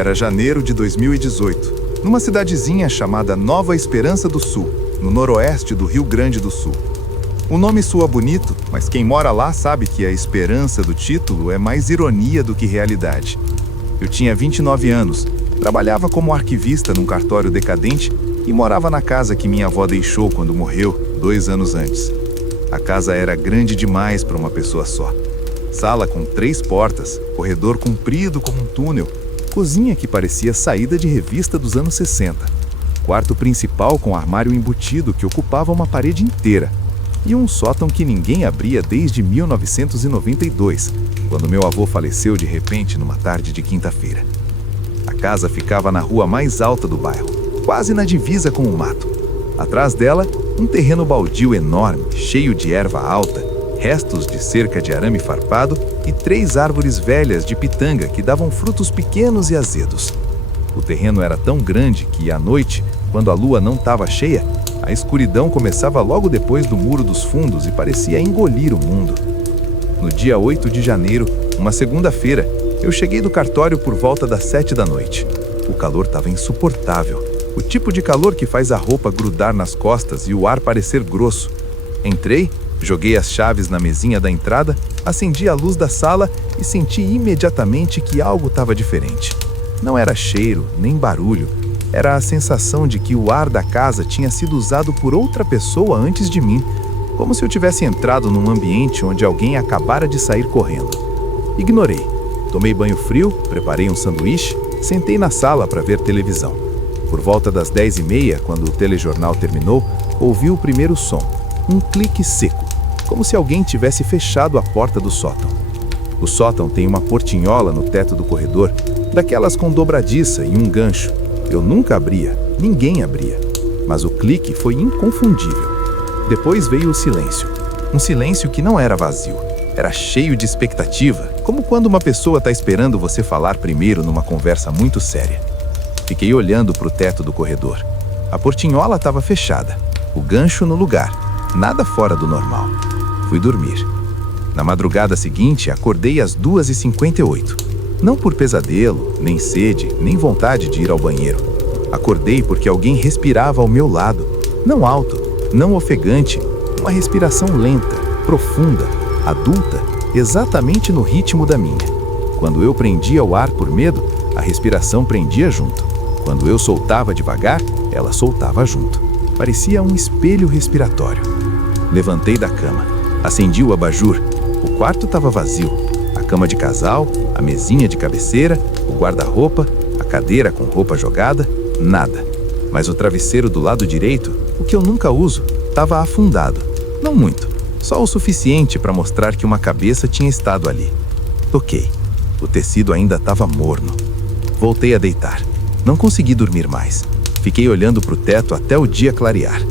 Era janeiro de 2018, numa cidadezinha chamada Nova Esperança do Sul, no noroeste do Rio Grande do Sul. O nome soa bonito, mas quem mora lá sabe que a esperança do título é mais ironia do que realidade. Eu tinha 29 anos, trabalhava como arquivista num cartório decadente e morava na casa que minha avó deixou quando morreu, 2 anos antes. A casa era grande demais para uma pessoa só. Sala com 3 portas, corredor comprido como um túnel, cozinha que parecia saída de revista dos anos 60, quarto principal com armário embutido que ocupava uma parede inteira, e um sótão que ninguém abria desde 1992, quando meu avô faleceu de repente numa tarde de quinta-feira. A casa ficava na rua mais alta do bairro, quase na divisa com o mato. Atrás dela, um terreno baldio enorme, cheio de erva alta, restos de cerca de arame farpado e 3 árvores velhas de pitanga que davam frutos pequenos e azedos. O terreno era tão grande que, à noite, quando a lua não estava cheia, a escuridão começava logo depois do Muro dos Fundos e parecia engolir o mundo. No dia 8 de janeiro, uma segunda-feira, eu cheguei do cartório por volta das 7 da noite. O calor estava insuportável, o tipo de calor que faz a roupa grudar nas costas e o ar parecer grosso. Entrei, joguei as chaves na mesinha da entrada, acendi a luz da sala e senti imediatamente que algo estava diferente. Não era cheiro, nem barulho. Era a sensação de que o ar da casa tinha sido usado por outra pessoa antes de mim, como se eu tivesse entrado num ambiente onde alguém acabara de sair correndo. Ignorei. Tomei banho frio, preparei um sanduíche, sentei na sala para ver televisão. Por volta das 10h30, quando o telejornal terminou, ouvi o primeiro som, um clique seco, como se alguém tivesse fechado a porta do sótão. O sótão tem uma portinhola no teto do corredor, daquelas com dobradiça e um gancho. Eu nunca abria, ninguém abria, mas o clique foi inconfundível. Depois veio o silêncio. Um silêncio que não era vazio, era cheio de expectativa, como quando uma pessoa está esperando você falar primeiro numa conversa muito séria. Fiquei olhando para o teto do corredor. A portinhola estava fechada, o gancho no lugar, nada fora do normal. Fui dormir. Na madrugada seguinte, acordei às 2h58. Não por pesadelo, nem sede, nem vontade de ir ao banheiro. Acordei porque alguém respirava ao meu lado. Não alto, não ofegante, uma respiração lenta, profunda, adulta, exatamente no ritmo da minha. Quando eu prendia o ar por medo, a respiração prendia junto. Quando eu soltava devagar, ela soltava junto. Parecia um espelho respiratório. Levantei da cama, acendi o abajur. O quarto estava vazio. A cama de casal, a mesinha de cabeceira, o guarda-roupa, a cadeira com roupa jogada, nada. Mas o travesseiro do lado direito, o que eu nunca uso, estava afundado. Não muito, só o suficiente para mostrar que uma cabeça tinha estado ali. Toquei. O tecido ainda estava morno. Voltei a deitar. Não consegui dormir mais. Fiquei olhando para o teto até o dia clarear.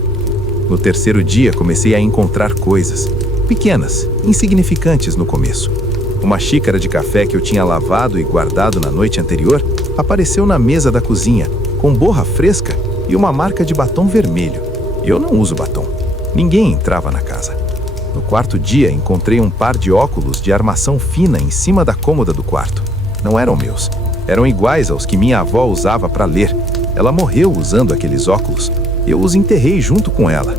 No terceiro dia, comecei a encontrar coisas. Pequenas, insignificantes no começo. Uma xícara de café que eu tinha lavado e guardado na noite anterior apareceu na mesa da cozinha, com borra fresca e uma marca de batom vermelho. Eu não uso batom. Ninguém entrava na casa. No quarto dia, encontrei um par de óculos de armação fina em cima da cômoda do quarto. Não eram meus. Eram iguais aos que minha avó usava para ler. Ela morreu usando aqueles óculos. Eu os enterrei junto com ela.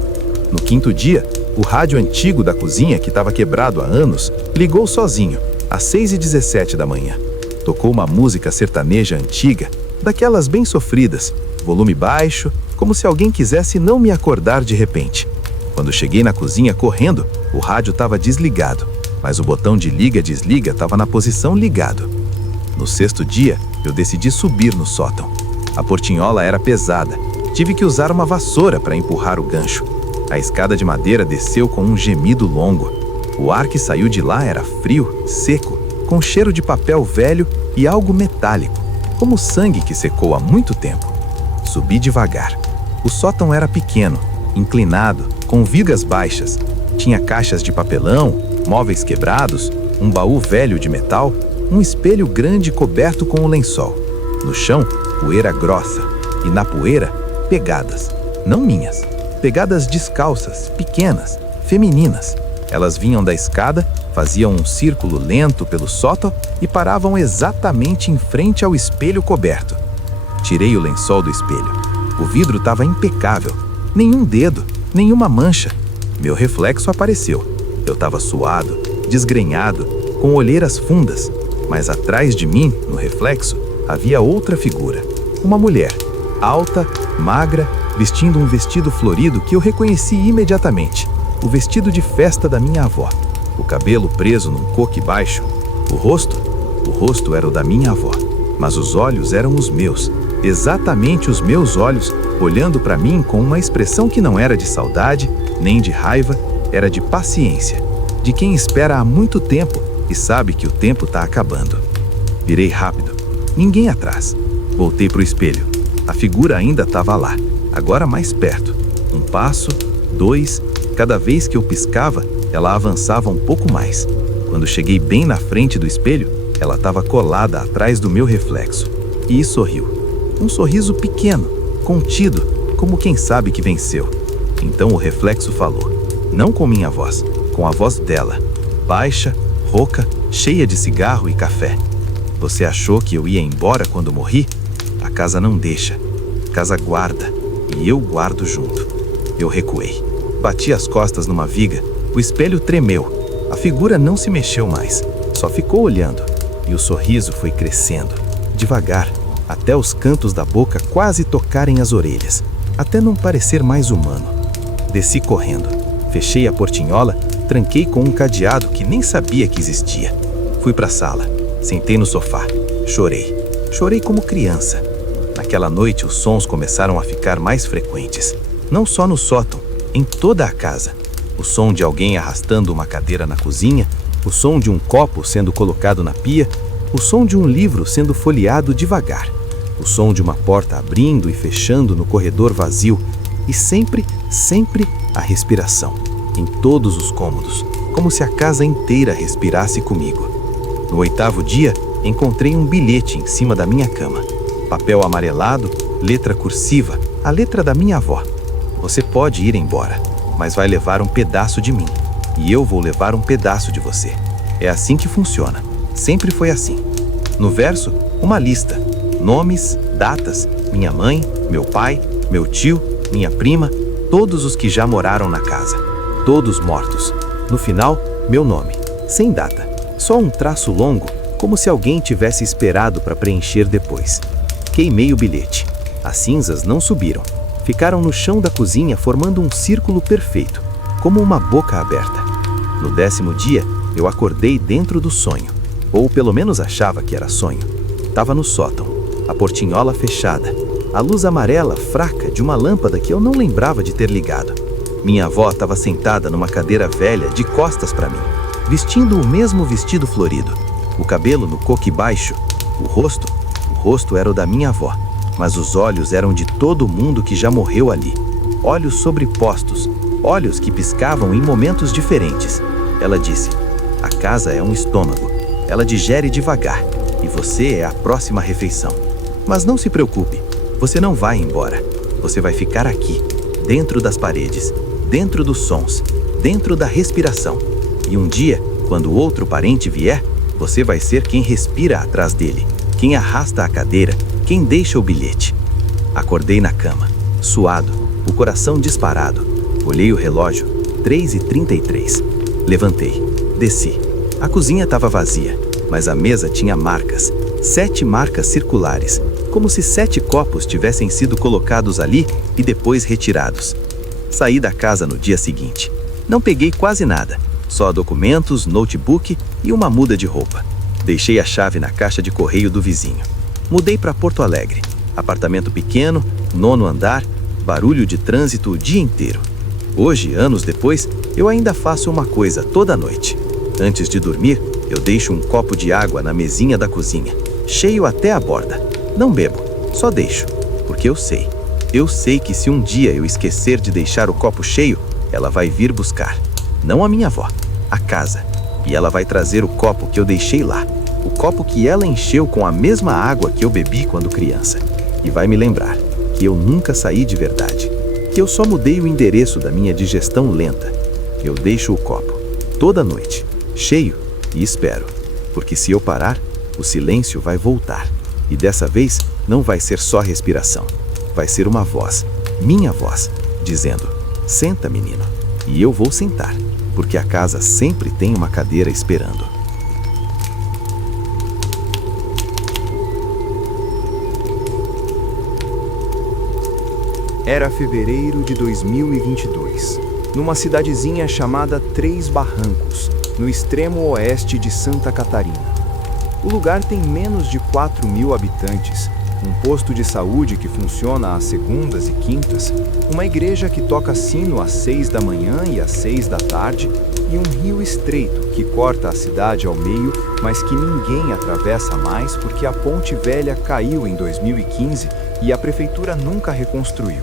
No quinto dia, o rádio antigo da cozinha, que estava quebrado há anos, ligou sozinho, às 6h17 da manhã. Tocou uma música sertaneja antiga, daquelas bem sofridas, volume baixo, como se alguém quisesse não me acordar de repente. Quando cheguei na cozinha correndo, o rádio estava desligado, mas o botão de liga-desliga estava na posição ligado. No sexto dia, eu decidi subir no sótão. A portinhola era pesada, tive que usar uma vassoura para empurrar o gancho. A escada de madeira desceu com um gemido longo. O ar que saiu de lá era frio, seco, com cheiro de papel velho e algo metálico, como sangue que secou há muito tempo. Subi devagar. O sótão era pequeno, inclinado, com vigas baixas. Tinha caixas de papelão, móveis quebrados, um baú velho de metal, um espelho grande coberto com um lençol. No chão, poeira grossa. E na poeira, pegadas. Não minhas. Pegadas descalças, pequenas, femininas. Elas vinham da escada, faziam um círculo lento pelo sótão e paravam exatamente em frente ao espelho coberto. Tirei o lençol do espelho. O vidro estava impecável. Nenhum dedo, nenhuma mancha. Meu reflexo apareceu. Eu estava suado, desgrenhado, com olheiras fundas. Mas atrás de mim, no reflexo, havia outra figura. Uma mulher, alta, magra, vestindo um vestido florido que eu reconheci imediatamente. O vestido de festa da minha avó. O cabelo preso num coque baixo. O rosto era o da minha avó. Mas os olhos eram os meus. Exatamente os meus olhos, olhando para mim com uma expressão que não era de saudade, nem de raiva, era de paciência, de quem espera há muito tempo e sabe que o tempo está acabando. Virei rápido. Ninguém atrás. Voltei para o espelho. A figura ainda estava lá, agora mais perto. Um passo, dois, cada vez que eu piscava, ela avançava um pouco mais. Quando cheguei bem na frente do espelho, ela estava colada atrás do meu reflexo. E sorriu. Um sorriso pequeno, contido, como quem sabe que venceu. Então o reflexo falou, não com minha voz, com a voz dela, baixa, rouca, cheia de cigarro e café. Você achou que eu ia embora quando morri? A casa não deixa. A casa guarda, e eu guardo junto. Eu recuei. Bati as costas numa viga. O espelho tremeu. A figura não se mexeu mais. Só ficou olhando. E o sorriso foi crescendo. Devagar, até os cantos da boca quase tocarem as orelhas. Até não parecer mais humano. Desci correndo. Fechei a portinhola, tranquei com um cadeado que nem sabia que existia. Fui para a sala. Sentei no sofá. Chorei. Chorei como criança. Naquela noite, os sons começaram a ficar mais frequentes. Não só no sótão, em toda a casa. O som de alguém arrastando uma cadeira na cozinha, o som de um copo sendo colocado na pia, o som de um livro sendo folheado devagar, o som de uma porta abrindo e fechando no corredor vazio e sempre, sempre a respiração, em todos os cômodos, como se a casa inteira respirasse comigo. No 8º dia, encontrei um bilhete em cima da minha cama. Papel amarelado, letra cursiva, a letra da minha avó. Você pode ir embora, mas vai levar um pedaço de mim. E eu vou levar um pedaço de você. É assim que funciona. Sempre foi assim. No verso, uma lista. Nomes, datas, minha mãe, meu pai, meu tio, minha prima, todos os que já moraram na casa. Todos mortos. No final, meu nome. Sem data. Só um traço longo, como se alguém tivesse esperado para preencher depois. Queimei o bilhete. As cinzas não subiram. Ficaram no chão da cozinha formando um círculo perfeito, como uma boca aberta. No 10º dia, eu acordei dentro do sonho. Ou pelo menos achava que era sonho. Tava no sótão, a portinhola fechada, a luz amarela fraca de uma lâmpada que eu não lembrava de ter ligado. Minha avó estava sentada numa cadeira velha de costas para mim, vestindo o mesmo vestido florido, o cabelo no coque baixo, o rosto era o da minha avó, mas os olhos eram de todo mundo que já morreu ali. Olhos sobrepostos, olhos que piscavam em momentos diferentes. Ela disse, a casa é um estômago, ela digere devagar, e você é a próxima refeição. Mas não se preocupe, você não vai embora, você vai ficar aqui, dentro das paredes, dentro dos sons, dentro da respiração. E um dia, quando outro parente vier, você vai ser quem respira atrás dele, quem arrasta a cadeira, quem deixa o bilhete. Acordei na cama, suado, o coração disparado. Olhei o relógio, 3h33. Levantei, desci. A cozinha estava vazia, mas a mesa tinha marcas, 7 marcas circulares, como se 7 copos tivessem sido colocados ali e depois retirados. Saí da casa no dia seguinte. Não peguei quase nada, só documentos, notebook e uma muda de roupa. Deixei a chave na caixa de correio do vizinho. Mudei para Porto Alegre. Apartamento pequeno, 9º andar, barulho de trânsito o dia inteiro. Hoje, anos depois, eu ainda faço uma coisa toda noite. Antes de dormir, eu deixo um copo de água na mesinha da cozinha, cheio até a borda. Não bebo, só deixo, porque eu sei. Eu sei que se um dia eu esquecer de deixar o copo cheio, ela vai vir buscar. Não a minha avó, a casa. E ela vai trazer o copo que eu deixei lá. O copo que ela encheu com a mesma água que eu bebi quando criança. E vai me lembrar que eu nunca saí de verdade. Que eu só mudei o endereço da minha digestão lenta. Eu deixo o copo. toda noite, cheio, e espero, porque se eu parar, o silêncio vai voltar. E dessa vez não vai ser só respiração, vai ser uma voz, minha voz, dizendo: senta, menino. E eu vou sentar, porque a casa sempre tem uma cadeira esperando. Era fevereiro de 2022, numa cidadezinha chamada Três Barrancos, no extremo oeste de Santa Catarina. O lugar tem menos de 4.000 habitantes, um posto de saúde que funciona às segundas e quintas, uma igreja que toca sino às 6 da manhã e às 6 da tarde, e um rio estreito que corta a cidade ao meio, mas que ninguém atravessa mais porque a ponte velha caiu em 2015 e a prefeitura nunca reconstruiu.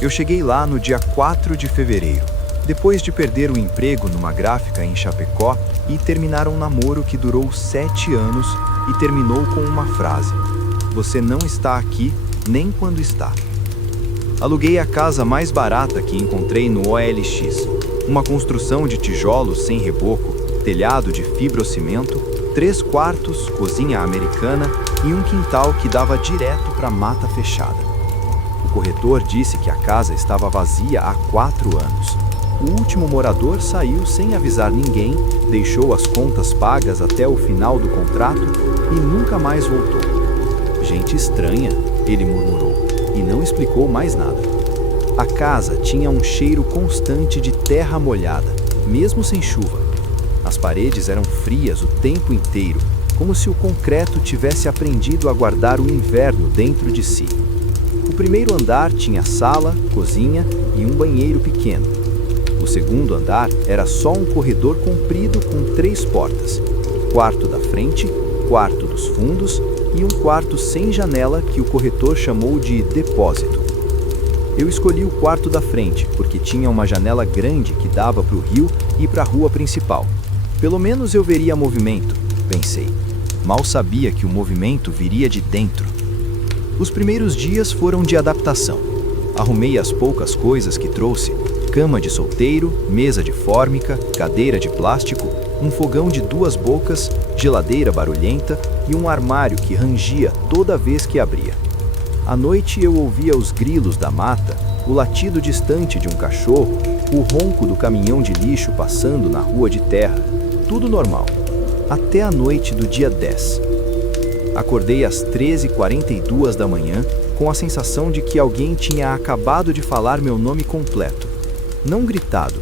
Eu cheguei lá no dia 4 de fevereiro, depois de perder o emprego numa gráfica em Chapecó e terminar um namoro que durou 7 anos e terminou com uma frase: você não está aqui nem quando está. Aluguei a casa mais barata que encontrei no OLX, uma construção de tijolos sem reboco, telhado de fibrocimento, 3 quartos, cozinha americana e um quintal que dava direto para mata fechada. O corretor disse que a casa estava vazia há 4 anos. O último morador saiu sem avisar ninguém, deixou as contas pagas até o final do contrato e nunca mais voltou. Gente estranha, ele murmurou, e não explicou mais nada. A casa tinha um cheiro constante de terra molhada, mesmo sem chuva. As paredes eram frias o tempo inteiro, como se o concreto tivesse aprendido a guardar o inverno dentro de si. O primeiro andar tinha sala, cozinha e um banheiro pequeno. O segundo andar era só um corredor comprido com 3 portas: quarto da frente, quarto dos fundos e um quarto sem janela que o corretor chamou de depósito. Eu escolhi o quarto da frente porque tinha uma janela grande que dava para o rio e para a rua principal. Pelo menos eu veria movimento, pensei. Mal sabia que o movimento viria de dentro. Os primeiros dias foram de adaptação. Arrumei as poucas coisas que trouxe: cama de solteiro, mesa de fórmica, cadeira de plástico, um fogão de 2 bocas, geladeira barulhenta e um armário que rangia toda vez que abria. À noite eu ouvia os grilos da mata, o latido distante de um cachorro, o ronco do caminhão de lixo passando na rua de terra. Tudo normal. Até a noite do dia 10. Acordei às 13h42 da manhã com a sensação de que alguém tinha acabado de falar meu nome completo. Não gritado,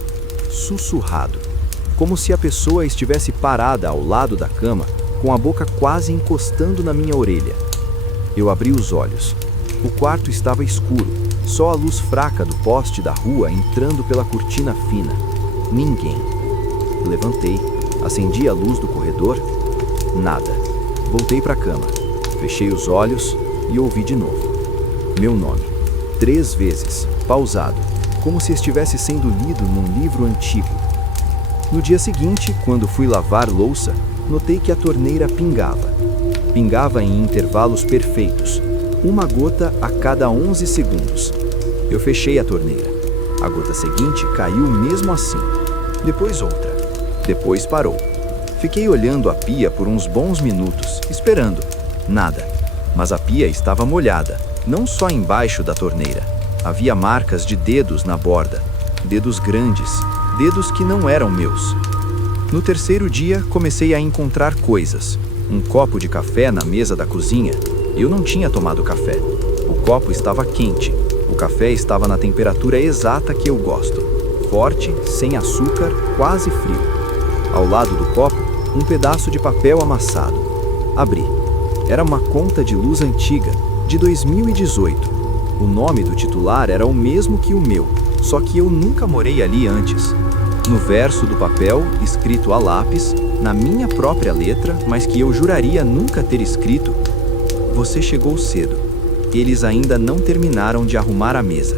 sussurrado, como se a pessoa estivesse parada ao lado da cama, com a boca quase encostando na minha orelha. Eu abri os olhos. O quarto estava escuro, só a luz fraca do poste da rua entrando pela cortina fina. Ninguém. Levantei, acendi a luz do corredor. Nada. Voltei para a cama, fechei os olhos e ouvi de novo. Meu nome. 3 vezes, pausado, como se estivesse sendo lido num livro antigo. No dia seguinte, quando fui lavar louça, notei que a torneira pingava. Pingava em intervalos perfeitos, uma gota a cada 11 segundos. Eu fechei a torneira. A gota seguinte caiu mesmo assim. Depois outra. Depois parou. Fiquei olhando a pia por uns bons minutos, esperando. Nada. Mas a pia estava molhada, não só embaixo da torneira. Havia marcas de dedos na borda. Dedos grandes, dedos que não eram meus. No terceiro dia, comecei a encontrar coisas. Um copo de café na mesa da cozinha. Eu não tinha tomado café. O copo estava quente. O café estava na temperatura exata que eu gosto. Forte, sem açúcar, quase frio. Ao lado do copo, um pedaço de papel amassado. Abri. Era uma conta de luz antiga, de 2018. O nome do titular era o mesmo que o meu, só que eu nunca morei ali antes. No verso do papel, escrito a lápis, na minha própria letra, mas que eu juraria nunca ter escrito: você chegou cedo. Eles ainda não terminaram de arrumar a mesa.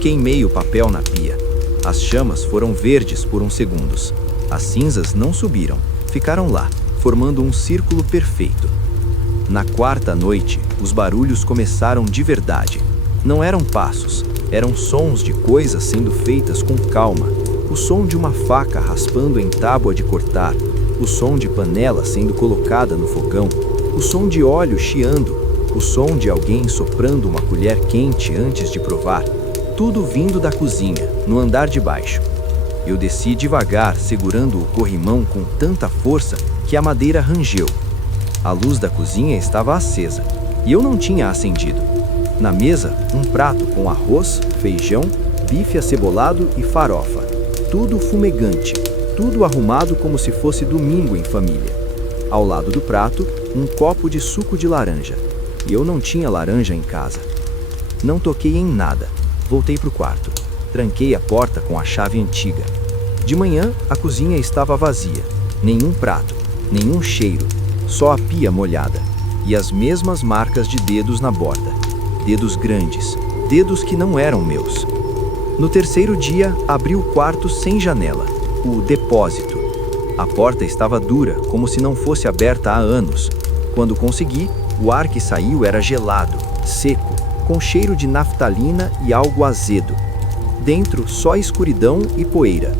Queimei o papel na pia. As chamas foram verdes por uns segundos. As cinzas não subiram, ficaram lá, formando um círculo perfeito. Na quarta noite, os barulhos começaram de verdade. Não eram passos, eram sons de coisas sendo feitas com calma. O som de uma faca raspando em tábua de cortar, o som de panela sendo colocada no fogão, o som de óleo chiando, o som de alguém soprando uma colher quente antes de provar, tudo vindo da cozinha, no andar de baixo. Eu desci devagar, segurando o corrimão com tanta força que a madeira rangeu. A luz da cozinha estava acesa e eu não tinha acendido. Na mesa, um prato com arroz, feijão, bife acebolado e farofa. Tudo fumegante, tudo arrumado como se fosse domingo em família. Ao lado do prato, um copo de suco de laranja. E eu não tinha laranja em casa. Não toquei em nada. Voltei para o quarto. Tranquei a porta com a chave antiga. De manhã, a cozinha estava vazia. Nenhum prato, nenhum cheiro, só a pia molhada. E as mesmas marcas de dedos na borda. Dedos grandes, dedos que não eram meus. No terceiro dia, abri o quarto sem janela, o depósito. A porta estava dura, como se não fosse aberta há anos. Quando consegui, o ar que saiu era gelado, seco, com cheiro de naftalina e algo azedo. Dentro, só escuridão e poeira.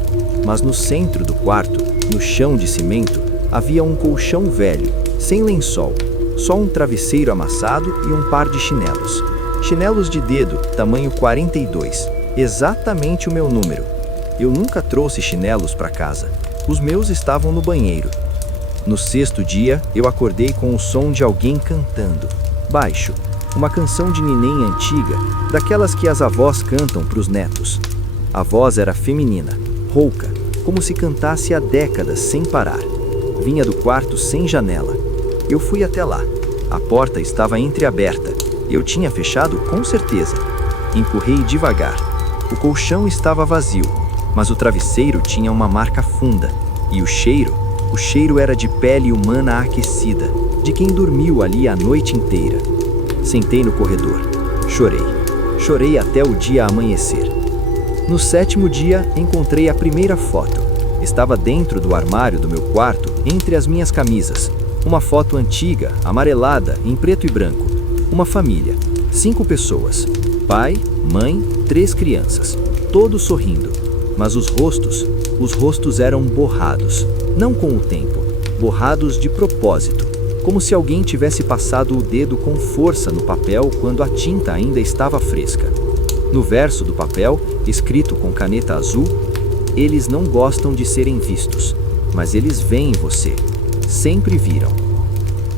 Mas no centro do quarto, no chão de cimento, havia um colchão velho, sem lençol, só um travesseiro amassado e um par de chinelos. Chinelos de dedo, tamanho 42, exatamente o meu número. Eu nunca trouxe chinelos para casa. Os meus estavam no banheiro. No sexto dia, eu acordei com o som de alguém cantando, baixo, uma canção de neném antiga, daquelas que as avós cantam para os netos. A voz era feminina, rouca, como se cantasse há décadas sem parar. Vinha do quarto sem janela. Eu fui até lá. A porta estava entreaberta. Eu tinha fechado com certeza. Empurrei devagar. O colchão estava vazio, mas o travesseiro tinha uma marca funda. E o cheiro era de pele humana aquecida, de quem dormiu ali a noite inteira. Sentei no corredor. Chorei. Chorei até o dia amanhecer. No sétimo dia, encontrei a primeira foto. Estava dentro do armário do meu quarto, entre as minhas camisas. Uma foto antiga, amarelada, em preto e branco. Uma família. 5 pessoas. Pai, mãe, 3 crianças. Todos sorrindo. Mas os rostos eram borrados. Não com o tempo. Borrados de propósito. Como se alguém tivesse passado o dedo com força no papel quando a tinta ainda estava fresca. No verso do papel, escrito com caneta azul, eles não gostam de serem vistos, mas eles veem você. Sempre viram.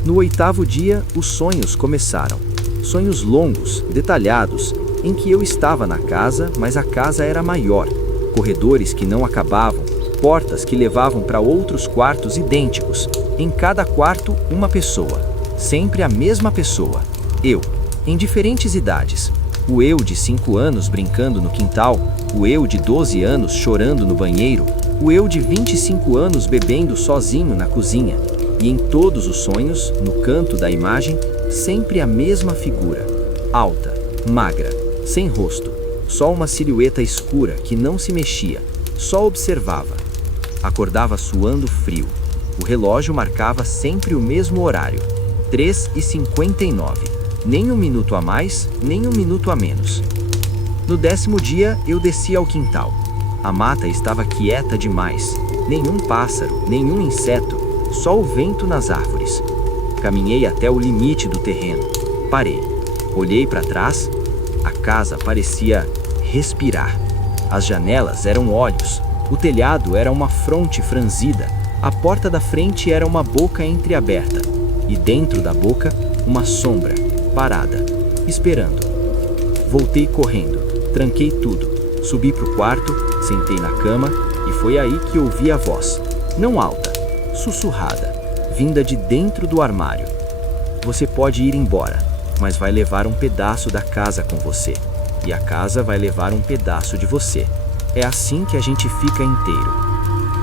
No 8º dia, os sonhos começaram. Sonhos longos, detalhados, em que eu estava na casa, mas a casa era maior. Corredores que não acabavam, portas que levavam para outros quartos idênticos. Em cada quarto, uma pessoa. Sempre a mesma pessoa. Eu, em diferentes idades. O eu de 5 anos brincando no quintal, o eu de 12 anos chorando no banheiro, o eu de 25 anos bebendo sozinho na cozinha. E em todos os sonhos, no canto da imagem, sempre a mesma figura. Alta, magra, sem rosto, só uma silhueta escura que não se mexia, só observava. Acordava suando frio. O relógio marcava sempre o mesmo horário, 3h59. Nem um minuto a mais, nem um minuto a menos. No 10º dia, eu desci ao quintal. A mata estava quieta demais. Nenhum pássaro, nenhum inseto, só o vento nas árvores. Caminhei até o limite do terreno. Parei. Olhei para trás. A casa parecia respirar. As janelas eram olhos. O telhado era uma fronte franzida. A porta da frente era uma boca entreaberta. E dentro da boca, uma sombra, parada, esperando. Voltei correndo, tranquei tudo, subi pro quarto, sentei na cama e foi aí que ouvi a voz, não alta, sussurrada, vinda de dentro do armário. Você pode ir embora, mas vai levar um pedaço da casa com você. E a casa vai levar um pedaço de você. É assim que a gente fica inteiro.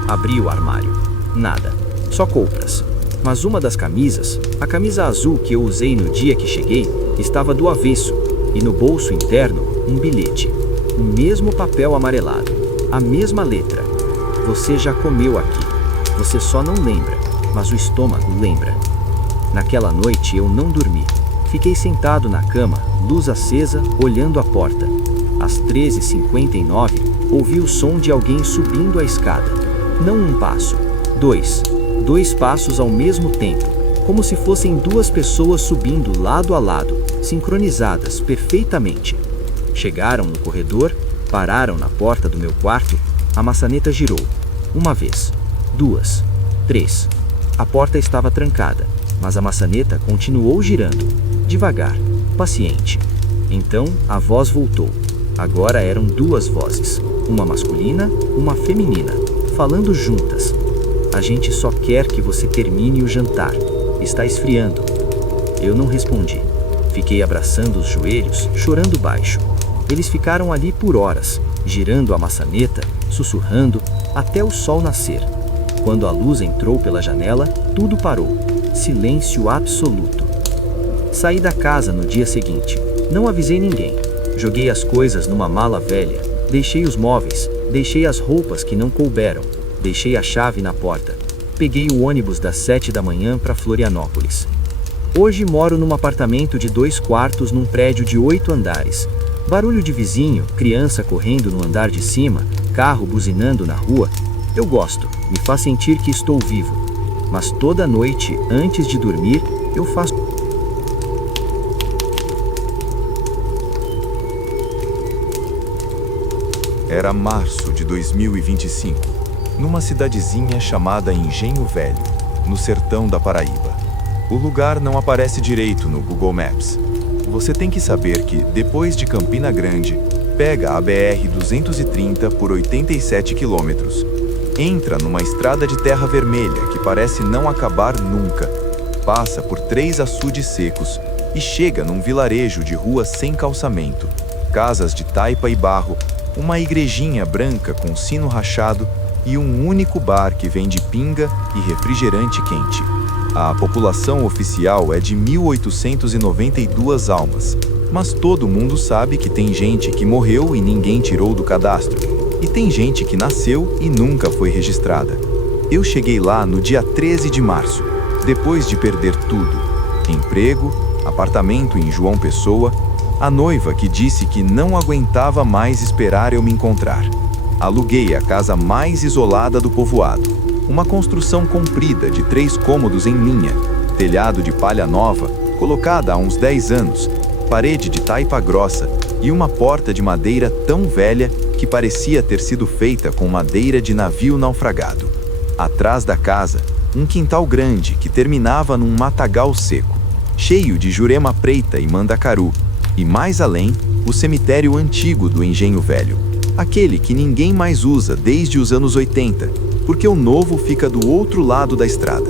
Abri o armário. Nada, só compras. Mas uma das camisas, a camisa azul que eu usei no dia que cheguei, estava do avesso, e no bolso interno, um bilhete. O mesmo papel amarelado, a mesma letra. Você já comeu aqui. Você só não lembra, mas o estômago lembra. Naquela noite eu não dormi. Fiquei sentado na cama, luz acesa, olhando a porta. Às 13h59, ouvi o som de alguém subindo a escada. Não um passo, dois. 2 passos ao mesmo tempo, como se fossem 2 pessoas subindo lado a lado, sincronizadas perfeitamente. Chegaram no corredor, pararam na porta do meu quarto, a maçaneta girou. 1 vez, 2, 3. A porta estava trancada, mas a maçaneta continuou girando, devagar, paciente. Então a voz voltou. Agora eram 2 vozes, uma masculina, uma feminina, falando juntas. A gente só quer que você termine o jantar. Está esfriando. Eu não respondi. Fiquei abraçando os joelhos, chorando baixo. Eles ficaram ali por horas, girando a maçaneta, sussurrando, até o sol nascer. Quando a luz entrou pela janela, tudo parou. Silêncio absoluto. Saí da casa no dia seguinte. Não avisei ninguém. Joguei as coisas numa mala velha. Deixei os móveis. Deixei as roupas que não couberam. Deixei a chave na porta. Peguei o ônibus das 7 da manhã para Florianópolis. Hoje moro num apartamento de 2 quartos num prédio de 8 andares. Barulho de vizinho, criança correndo no andar de cima, carro buzinando na rua. Eu gosto, me faz sentir que estou vivo. Mas toda noite, antes de dormir, eu faço... Era março de 2025, numa cidadezinha chamada Engenho Velho, no sertão da Paraíba. O lugar não aparece direito no Google Maps. Você tem que saber que, depois de Campina Grande, pega a BR-230 por 87 quilômetros. Entra numa estrada de terra vermelha que parece não acabar nunca. Passa por 3 açudes secos e chega num vilarejo de ruas sem calçamento, casas de taipa e barro, uma igrejinha branca com sino rachado e um único bar que vende pinga e refrigerante quente. A população oficial é de 1.892 almas, mas todo mundo sabe que tem gente que morreu e ninguém tirou do cadastro, e tem gente que nasceu e nunca foi registrada. Eu cheguei lá no dia 13 de março, depois de perder tudo: emprego, apartamento em João Pessoa, a noiva que disse que não aguentava mais esperar eu me encontrar. Aluguei a casa mais isolada do povoado, uma construção comprida de 3 cômodos em linha, telhado de palha nova, colocada há uns 10 anos, parede de taipa grossa e uma porta de madeira tão velha que parecia ter sido feita com madeira de navio naufragado. Atrás da casa, um quintal grande que terminava num matagal seco, cheio de jurema preta e mandacaru, e mais além, o cemitério antigo do Engenho Velho, aquele que ninguém mais usa desde os anos 80, porque o novo fica do outro lado da estrada.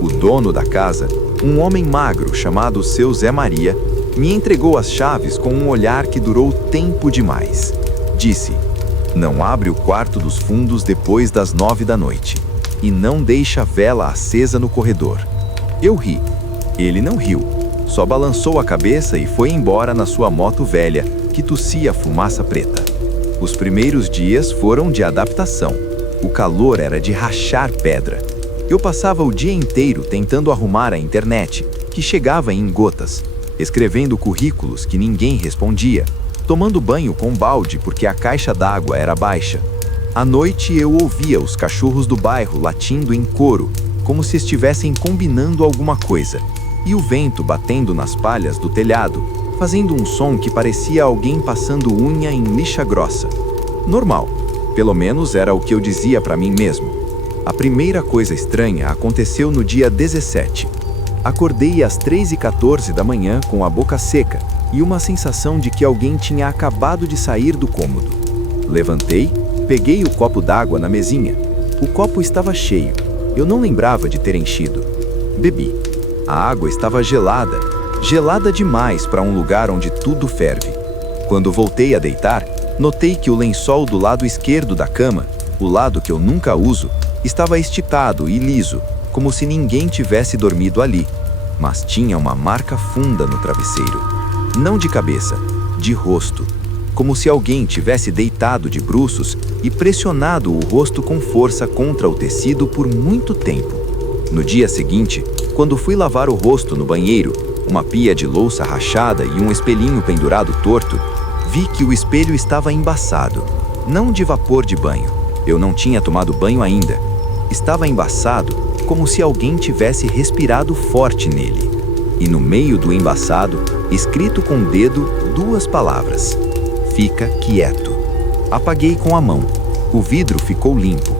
O dono da casa, um homem magro chamado Seu Zé Maria, me entregou as chaves com um olhar que durou tempo demais. Disse: "Não abre o quarto dos fundos depois das 9 da noite, e não deixa a vela acesa no corredor." Eu ri. Ele não riu, só balançou a cabeça e foi embora na sua moto velha, que tossia fumaça preta. Os primeiros dias foram de adaptação. O calor era de rachar pedra. Eu passava o dia inteiro tentando arrumar a internet, que chegava em gotas, escrevendo currículos que ninguém respondia, tomando banho com balde porque a caixa d'água era baixa. À noite eu ouvia os cachorros do bairro latindo em coro, como se estivessem combinando alguma coisa, e o vento batendo nas palhas do telhado, fazendo um som que parecia alguém passando unha em lixa grossa. Normal, pelo menos era o que eu dizia para mim mesmo. A primeira coisa estranha aconteceu no dia 17. Acordei às 3h14 da manhã com a boca seca e uma sensação de que alguém tinha acabado de sair do cômodo. Levantei, peguei o copo d'água na mesinha. O copo estava cheio. Eu não lembrava de ter enchido. Bebi. A água estava gelada, gelada demais para um lugar onde tudo ferve. Quando voltei a deitar, notei que o lençol do lado esquerdo da cama, o lado que eu nunca uso, estava esticado e liso, como se ninguém tivesse dormido ali, mas tinha uma marca funda no travesseiro. Não de cabeça, de rosto, como se alguém tivesse deitado de bruços e pressionado o rosto com força contra o tecido por muito tempo. No dia seguinte, quando fui lavar o rosto no banheiro, uma pia de louça rachada e um espelhinho pendurado torto, vi que o espelho estava embaçado. Não de vapor de banho. Eu não tinha tomado banho ainda. Estava embaçado, como se alguém tivesse respirado forte nele. E no meio do embaçado, escrito com o dedo, 2 palavras: fica quieto. Apaguei com a mão. O vidro ficou limpo.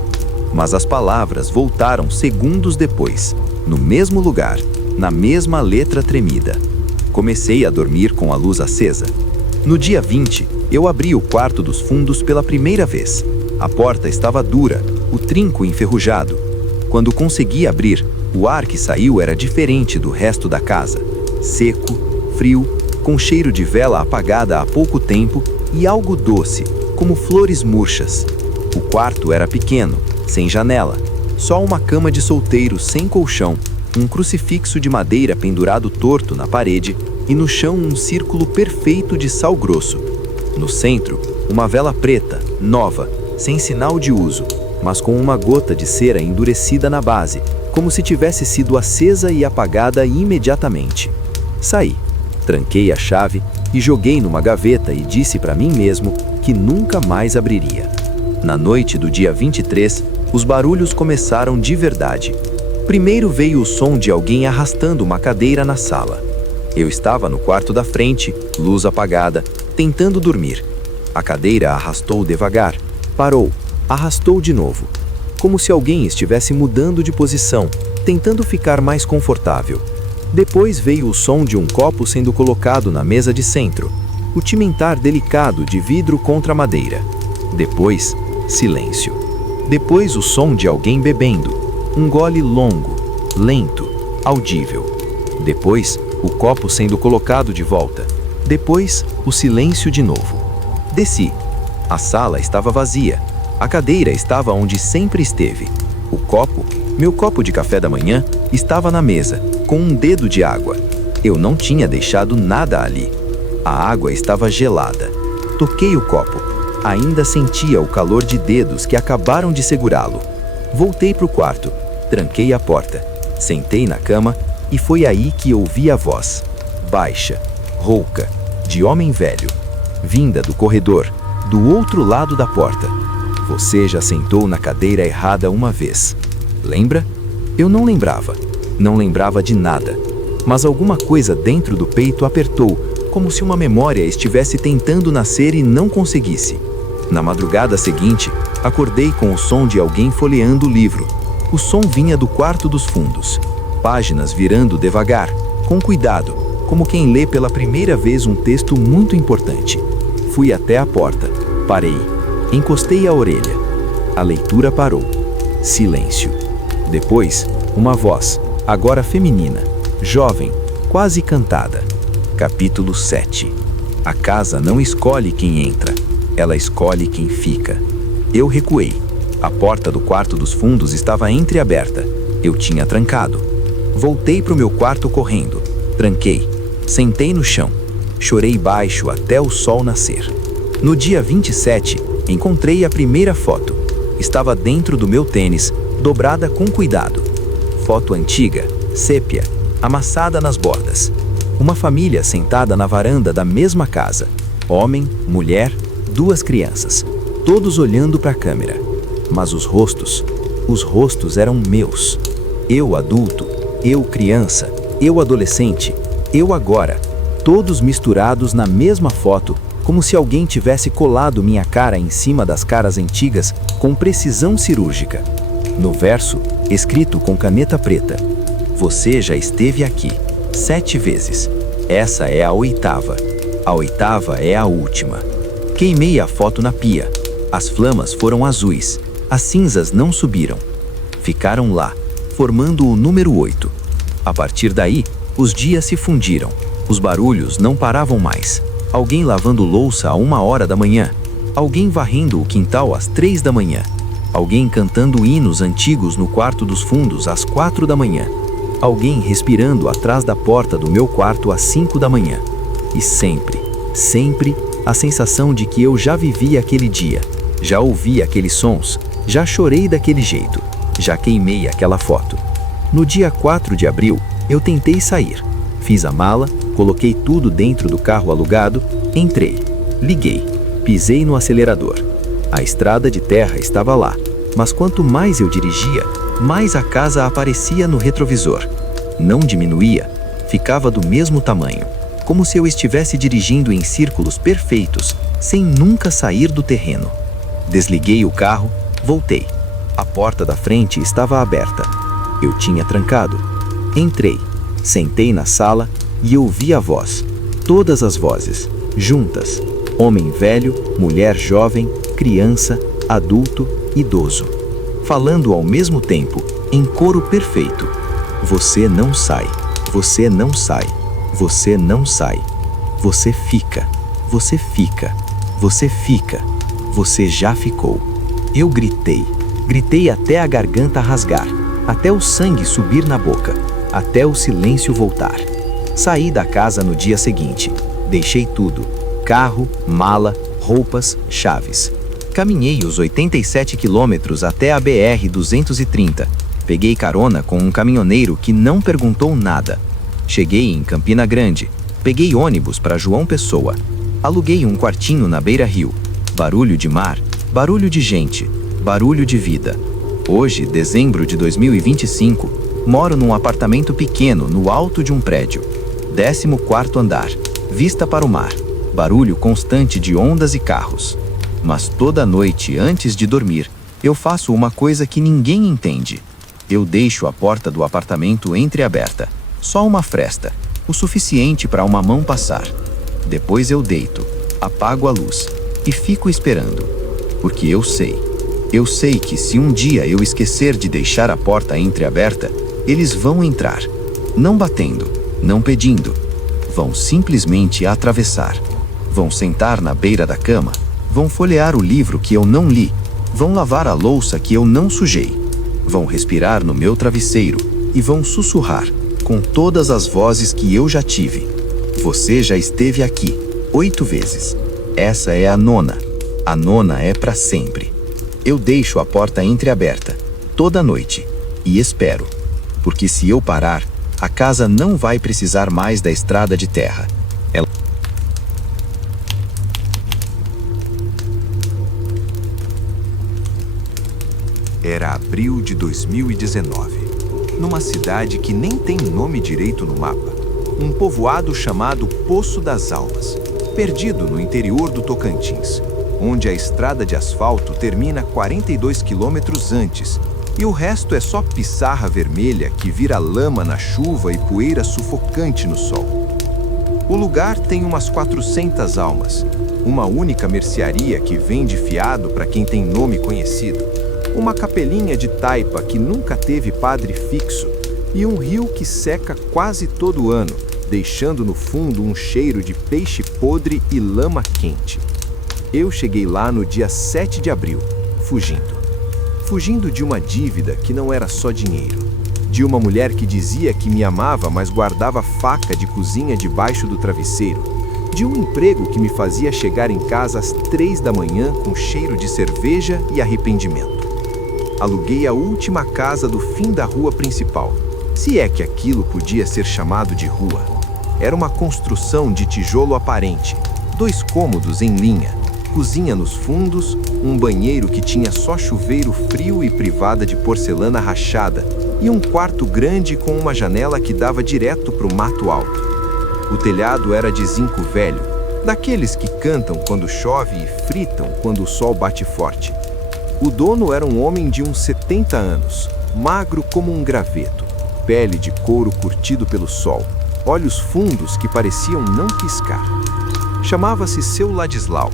Mas as palavras voltaram segundos depois, no mesmo lugar, na mesma letra tremida. Comecei a dormir com a luz acesa. No dia 20, eu abri o quarto dos fundos pela primeira vez. A porta estava dura, o trinco enferrujado. Quando consegui abrir, o ar que saiu era diferente do resto da casa. Seco, frio, com cheiro de vela apagada há pouco tempo e algo doce, como flores murchas. O quarto era pequeno, sem janela, só uma cama de solteiro sem colchão, um crucifixo de madeira pendurado torto na parede e no chão um círculo perfeito de sal grosso. No centro, uma vela preta, nova, sem sinal de uso, mas com uma gota de cera endurecida na base, como se tivesse sido acesa e apagada imediatamente. Saí, tranquei a chave e joguei numa gaveta e disse para mim mesmo que nunca mais abriria. Na noite do dia 23, os barulhos começaram de verdade. Primeiro veio o som de alguém arrastando uma cadeira na sala. Eu estava no quarto da frente, luz apagada, tentando dormir. A cadeira arrastou devagar, parou, arrastou de novo, como se alguém estivesse mudando de posição, tentando ficar mais confortável. Depois veio o som de um copo sendo colocado na mesa de centro, o timentar delicado de vidro contra madeira. Depois, silêncio. Depois o som de alguém bebendo, um gole longo, lento, audível. Depois, o copo sendo colocado de volta. Depois, o silêncio de novo. Desci. A sala estava vazia. A cadeira estava onde sempre esteve. O copo, meu copo de café da manhã, estava na mesa, com um dedo de água. Eu não tinha deixado nada ali. A água estava gelada. Toquei o copo. Ainda sentia o calor de dedos que acabaram de segurá-lo. Voltei para o quarto, tranquei a porta, sentei na cama e foi aí que ouvi a voz, baixa, rouca, de homem velho, vinda do corredor, do outro lado da porta. Você já sentou na cadeira errada uma vez. Lembra? Eu não lembrava. Não lembrava de nada. Mas alguma coisa dentro do peito apertou, como se uma memória estivesse tentando nascer e não conseguisse. Na madrugada seguinte, acordei com o som de alguém folheando o livro. O som vinha do quarto dos fundos. Páginas virando devagar, com cuidado, como quem lê pela primeira vez um texto muito importante. Fui até a porta. Parei. Encostei a orelha. A leitura parou. Silêncio. Depois, uma voz, agora feminina, jovem, quase cantada. Capítulo 7. A casa não escolhe quem entra, ela escolhe quem fica. Eu recuei. A porta do quarto dos fundos estava entreaberta. Eu tinha trancado. Voltei para o meu quarto correndo. Tranquei. Sentei no chão. Chorei baixo até o sol nascer. No dia 27, encontrei a primeira foto. Estava dentro do meu tênis, dobrada com cuidado. Foto antiga, sépia, amassada nas bordas. Uma família sentada na varanda da mesma casa. Homem, mulher, 2 crianças. Todos olhando para a câmera. Mas os rostos eram meus. Eu adulto, eu criança, eu adolescente, eu agora. Todos misturados na mesma foto, como se alguém tivesse colado minha cara em cima das caras antigas com precisão cirúrgica. No verso, escrito com caneta preta: você já esteve aqui 7 vezes. Essa é a 8ª. A 8ª é a última. Queimei a foto na pia. As flamas foram azuis. As cinzas não subiram. Ficaram lá, formando o número 8. A partir daí, os dias se fundiram. Os barulhos não paravam mais. Alguém lavando louça a 1h da manhã. Alguém varrendo o quintal às 3 da manhã. Alguém cantando hinos antigos no quarto dos fundos às 4 da manhã. Alguém respirando atrás da porta do meu quarto às 5 da manhã. E sempre, sempre, a sensação de que eu já vivi aquele dia. Já ouvi aqueles sons. Já chorei daquele jeito. Já queimei aquela foto. No dia 4 de abril, eu tentei sair. Fiz a mala, coloquei tudo dentro do carro alugado, entrei, liguei, pisei no acelerador. A estrada de terra estava lá, mas quanto mais eu dirigia, mais a casa aparecia no retrovisor. Não diminuía, ficava do mesmo tamanho, como se eu estivesse dirigindo em círculos perfeitos, sem nunca sair do terreno. Desliguei o carro, voltei. A porta da frente estava aberta. Eu tinha trancado. Entrei, sentei na sala e ouvi a voz. Todas as vozes, juntas. Homem velho, mulher jovem, criança, adulto, idoso. Falando ao mesmo tempo, em coro perfeito. Você não sai, você não sai, você não sai. Você fica, você fica, você fica, você já ficou. Eu gritei, gritei até a garganta rasgar, até o sangue subir na boca, até o silêncio voltar. Saí da casa no dia seguinte, deixei tudo, carro, mala, roupas, chaves. Caminhei os 87 quilômetros até a BR-230. Peguei carona com um caminhoneiro que não perguntou nada. Cheguei em Campina Grande. Peguei ônibus para João Pessoa. Aluguei um quartinho na beira-rio. Barulho de mar, barulho de gente, barulho de vida. Hoje, dezembro de 2025, moro num apartamento pequeno no alto de um prédio. 14º andar, vista para o mar. Barulho constante de ondas e carros. Mas toda noite, antes de dormir, eu faço uma coisa que ninguém entende. Eu deixo a porta do apartamento entreaberta. Só uma fresta, o suficiente para uma mão passar. Depois eu deito, apago a luz e fico esperando. Porque eu sei que se um dia eu esquecer de deixar a porta entreaberta, eles vão entrar. Não batendo, não pedindo. Vão simplesmente atravessar. Vão sentar na beira da cama. Vão folhear o livro que eu não li. Vão lavar a louça que eu não sujei. Vão respirar no meu travesseiro e vão sussurrar com todas as vozes que eu já tive. Você já esteve aqui 8 vezes. Essa é a 9ª. A 9ª é para sempre. Eu deixo a porta entreaberta toda noite e espero, porque se eu parar, a casa não vai precisar mais da estrada de terra. Era abril de 2019, numa cidade que nem tem nome direito no mapa, um povoado chamado Poço das Almas, perdido no interior do Tocantins, onde a estrada de asfalto termina 42 quilômetros antes e o resto é só pissarra vermelha que vira lama na chuva e poeira sufocante no sol. O lugar tem umas 400 almas, uma única mercearia que vende fiado para quem tem nome conhecido, uma capelinha de taipa que nunca teve padre fixo e um rio que seca quase todo ano, deixando no fundo um cheiro de peixe podre e lama quente. Eu cheguei lá no dia 7 de abril, fugindo de uma dívida que não era só dinheiro, de uma mulher que dizia que me amava, mas guardava faca de cozinha debaixo do travesseiro, de um emprego que me fazia chegar em casa às 3 da manhã com cheiro de cerveja e arrependimento. Aluguei a última casa do fim da rua principal, se é que aquilo podia ser chamado de rua. Era uma construção de tijolo aparente, 2 cômodos em linha, cozinha nos fundos, um banheiro que tinha só chuveiro frio e privada de porcelana rachada, e um quarto grande com uma janela que dava direto para o mato alto. O telhado era de zinco velho, daqueles que cantam quando chove e fritam quando o sol bate forte. O dono era um homem de uns 70 anos, magro como um graveto, pele de couro curtido pelo sol, olhos fundos que pareciam não piscar. Chamava-se Seu Ladislau.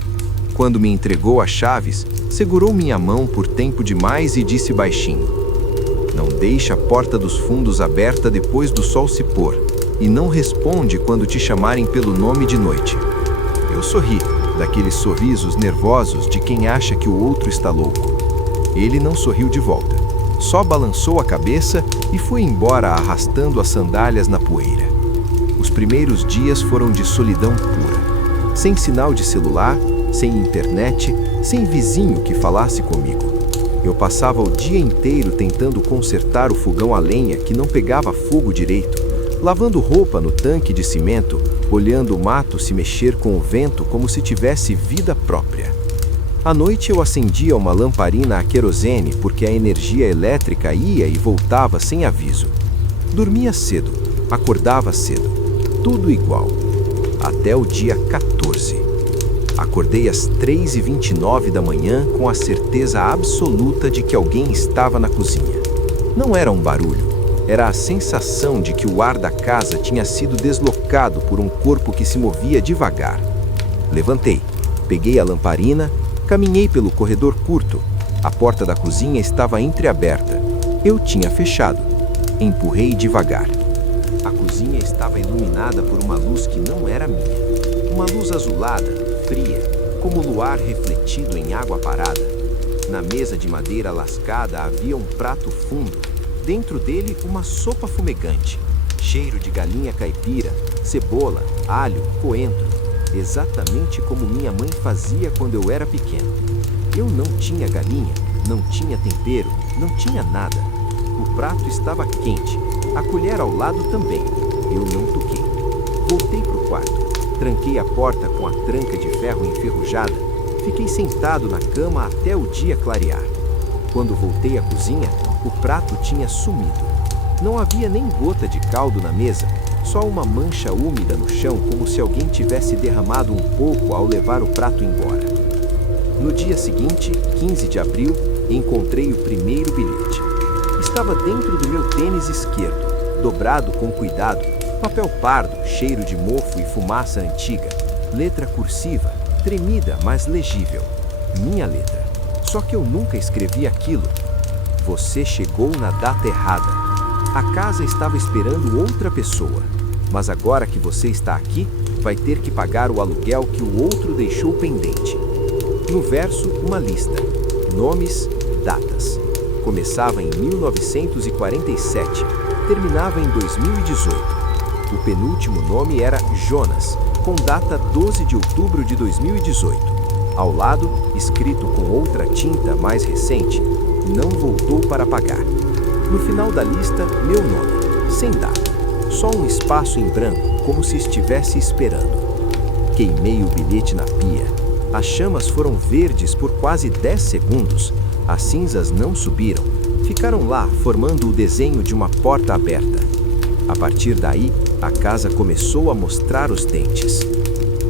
Quando me entregou as chaves, segurou minha mão por tempo demais e disse baixinho: "Não deixe a porta dos fundos aberta depois do sol se pôr, e não responde quando te chamarem pelo nome de noite." Eu sorri, daqueles sorrisos nervosos de quem acha que o outro está louco. Ele não sorriu de volta, só balançou a cabeça e foi embora arrastando as sandálias na poeira. Os primeiros dias foram de solidão pura, sem sinal de celular, sem internet, sem vizinho que falasse comigo. Eu passava o dia inteiro tentando consertar o fogão a lenha que não pegava fogo direito, lavando roupa no tanque de cimento, olhando o mato se mexer com o vento como se tivesse vida própria. À noite eu acendia uma lamparina a querosene porque a energia elétrica ia e voltava sem aviso. Dormia cedo, acordava cedo, tudo igual. Até o dia 14. Acordei às 3h29 da manhã com a certeza absoluta de que alguém estava na cozinha. Não era um barulho, era a sensação de que o ar da casa tinha sido deslocado por um corpo que se movia devagar. Levantei, peguei a lamparina, caminhei pelo corredor curto. A porta da cozinha estava entreaberta. Eu tinha fechado. Empurrei devagar. A cozinha estava iluminada por uma luz que não era minha. Uma luz azulada, fria, como luar refletido em água parada. Na mesa de madeira lascada havia um prato fundo. Dentro dele, uma sopa fumegante. Cheiro de galinha caipira, cebola, alho, coentro. Exatamente como minha mãe fazia quando eu era pequeno. Eu não tinha galinha, não tinha tempero, não tinha nada. O prato estava quente, a colher ao lado também. Eu não toquei. Voltei para o quarto, tranquei a porta com a tranca de ferro enferrujada, fiquei sentado na cama até o dia clarear. Quando voltei à cozinha, o prato tinha sumido. Não havia nem gota de caldo na mesa, só uma mancha úmida no chão, como se alguém tivesse derramado um pouco ao levar o prato embora. No dia seguinte, 15 de abril, encontrei o primeiro bilhete. Estava dentro do meu tênis esquerdo, dobrado com cuidado, papel pardo, cheiro de mofo e fumaça antiga, letra cursiva, tremida, mas legível. Minha letra. Só que eu nunca escrevi aquilo. Você chegou na data errada. A casa estava esperando outra pessoa. Mas agora que você está aqui, vai ter que pagar o aluguel que o outro deixou pendente. No verso, uma lista. Nomes, datas. Começava em 1947, terminava em 2018. O penúltimo nome era Jonas, com data 12 de outubro de 2018. Ao lado, escrito com outra tinta mais recente, não voltou para pagar. No final da lista, meu nome, sem data. Só um espaço em branco, como se estivesse esperando. Queimei o bilhete na pia. As chamas foram verdes por quase 10 segundos. As cinzas não subiram. Ficaram lá, formando o desenho de uma porta aberta. A partir daí, a casa começou a mostrar os dentes.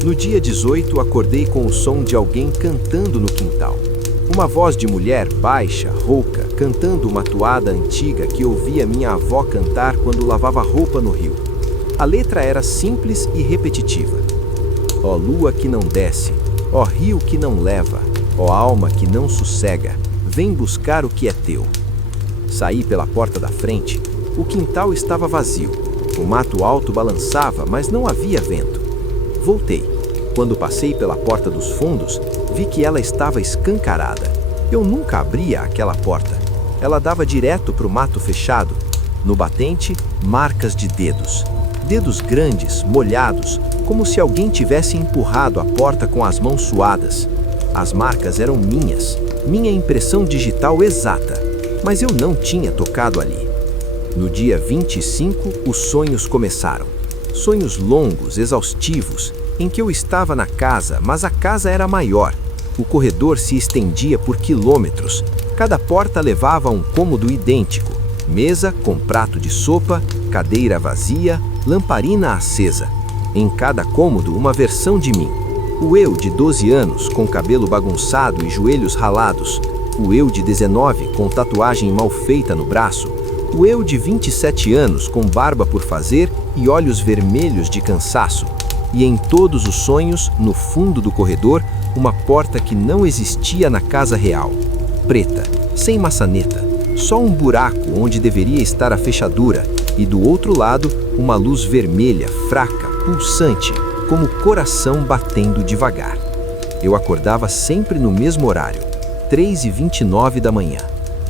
No dia 18, acordei com o som de alguém cantando no quintal. Uma voz de mulher baixa, rouca, cantando uma toada antiga que ouvia minha avó cantar quando lavava roupa no rio. A letra era simples e repetitiva. Ó lua que não desce, ó rio que não leva, ó alma que não sossega, vem buscar o que é teu. Saí pela porta da frente. O quintal estava vazio. O mato alto balançava, mas não havia vento. Voltei. Quando passei pela porta dos fundos, vi que ela estava escancarada. Eu nunca abria aquela porta. Ela dava direto para o mato fechado. No batente, marcas de dedos. Dedos grandes, molhados, como se alguém tivesse empurrado a porta com as mãos suadas. As marcas eram minhas, minha impressão digital exata, mas eu não tinha tocado ali. No dia 25, os sonhos começaram. Sonhos longos, exaustivos, em que eu estava na casa, mas a casa era maior. O corredor se estendia por quilômetros. Cada porta levava a um cômodo idêntico. Mesa com prato de sopa, cadeira vazia, lamparina acesa. Em cada cômodo, uma versão de mim. O eu de 12 anos, com cabelo bagunçado e joelhos ralados. O eu de 19, com tatuagem mal feita no braço. O eu de 27 anos, com barba por fazer e olhos vermelhos de cansaço. E em todos os sonhos, no fundo do corredor, uma porta que não existia na casa real. Preta, sem maçaneta, só um buraco onde deveria estar a fechadura, e do outro lado, uma luz vermelha, fraca, pulsante, como coração batendo devagar. Eu acordava sempre no mesmo horário, 3h29 da manhã,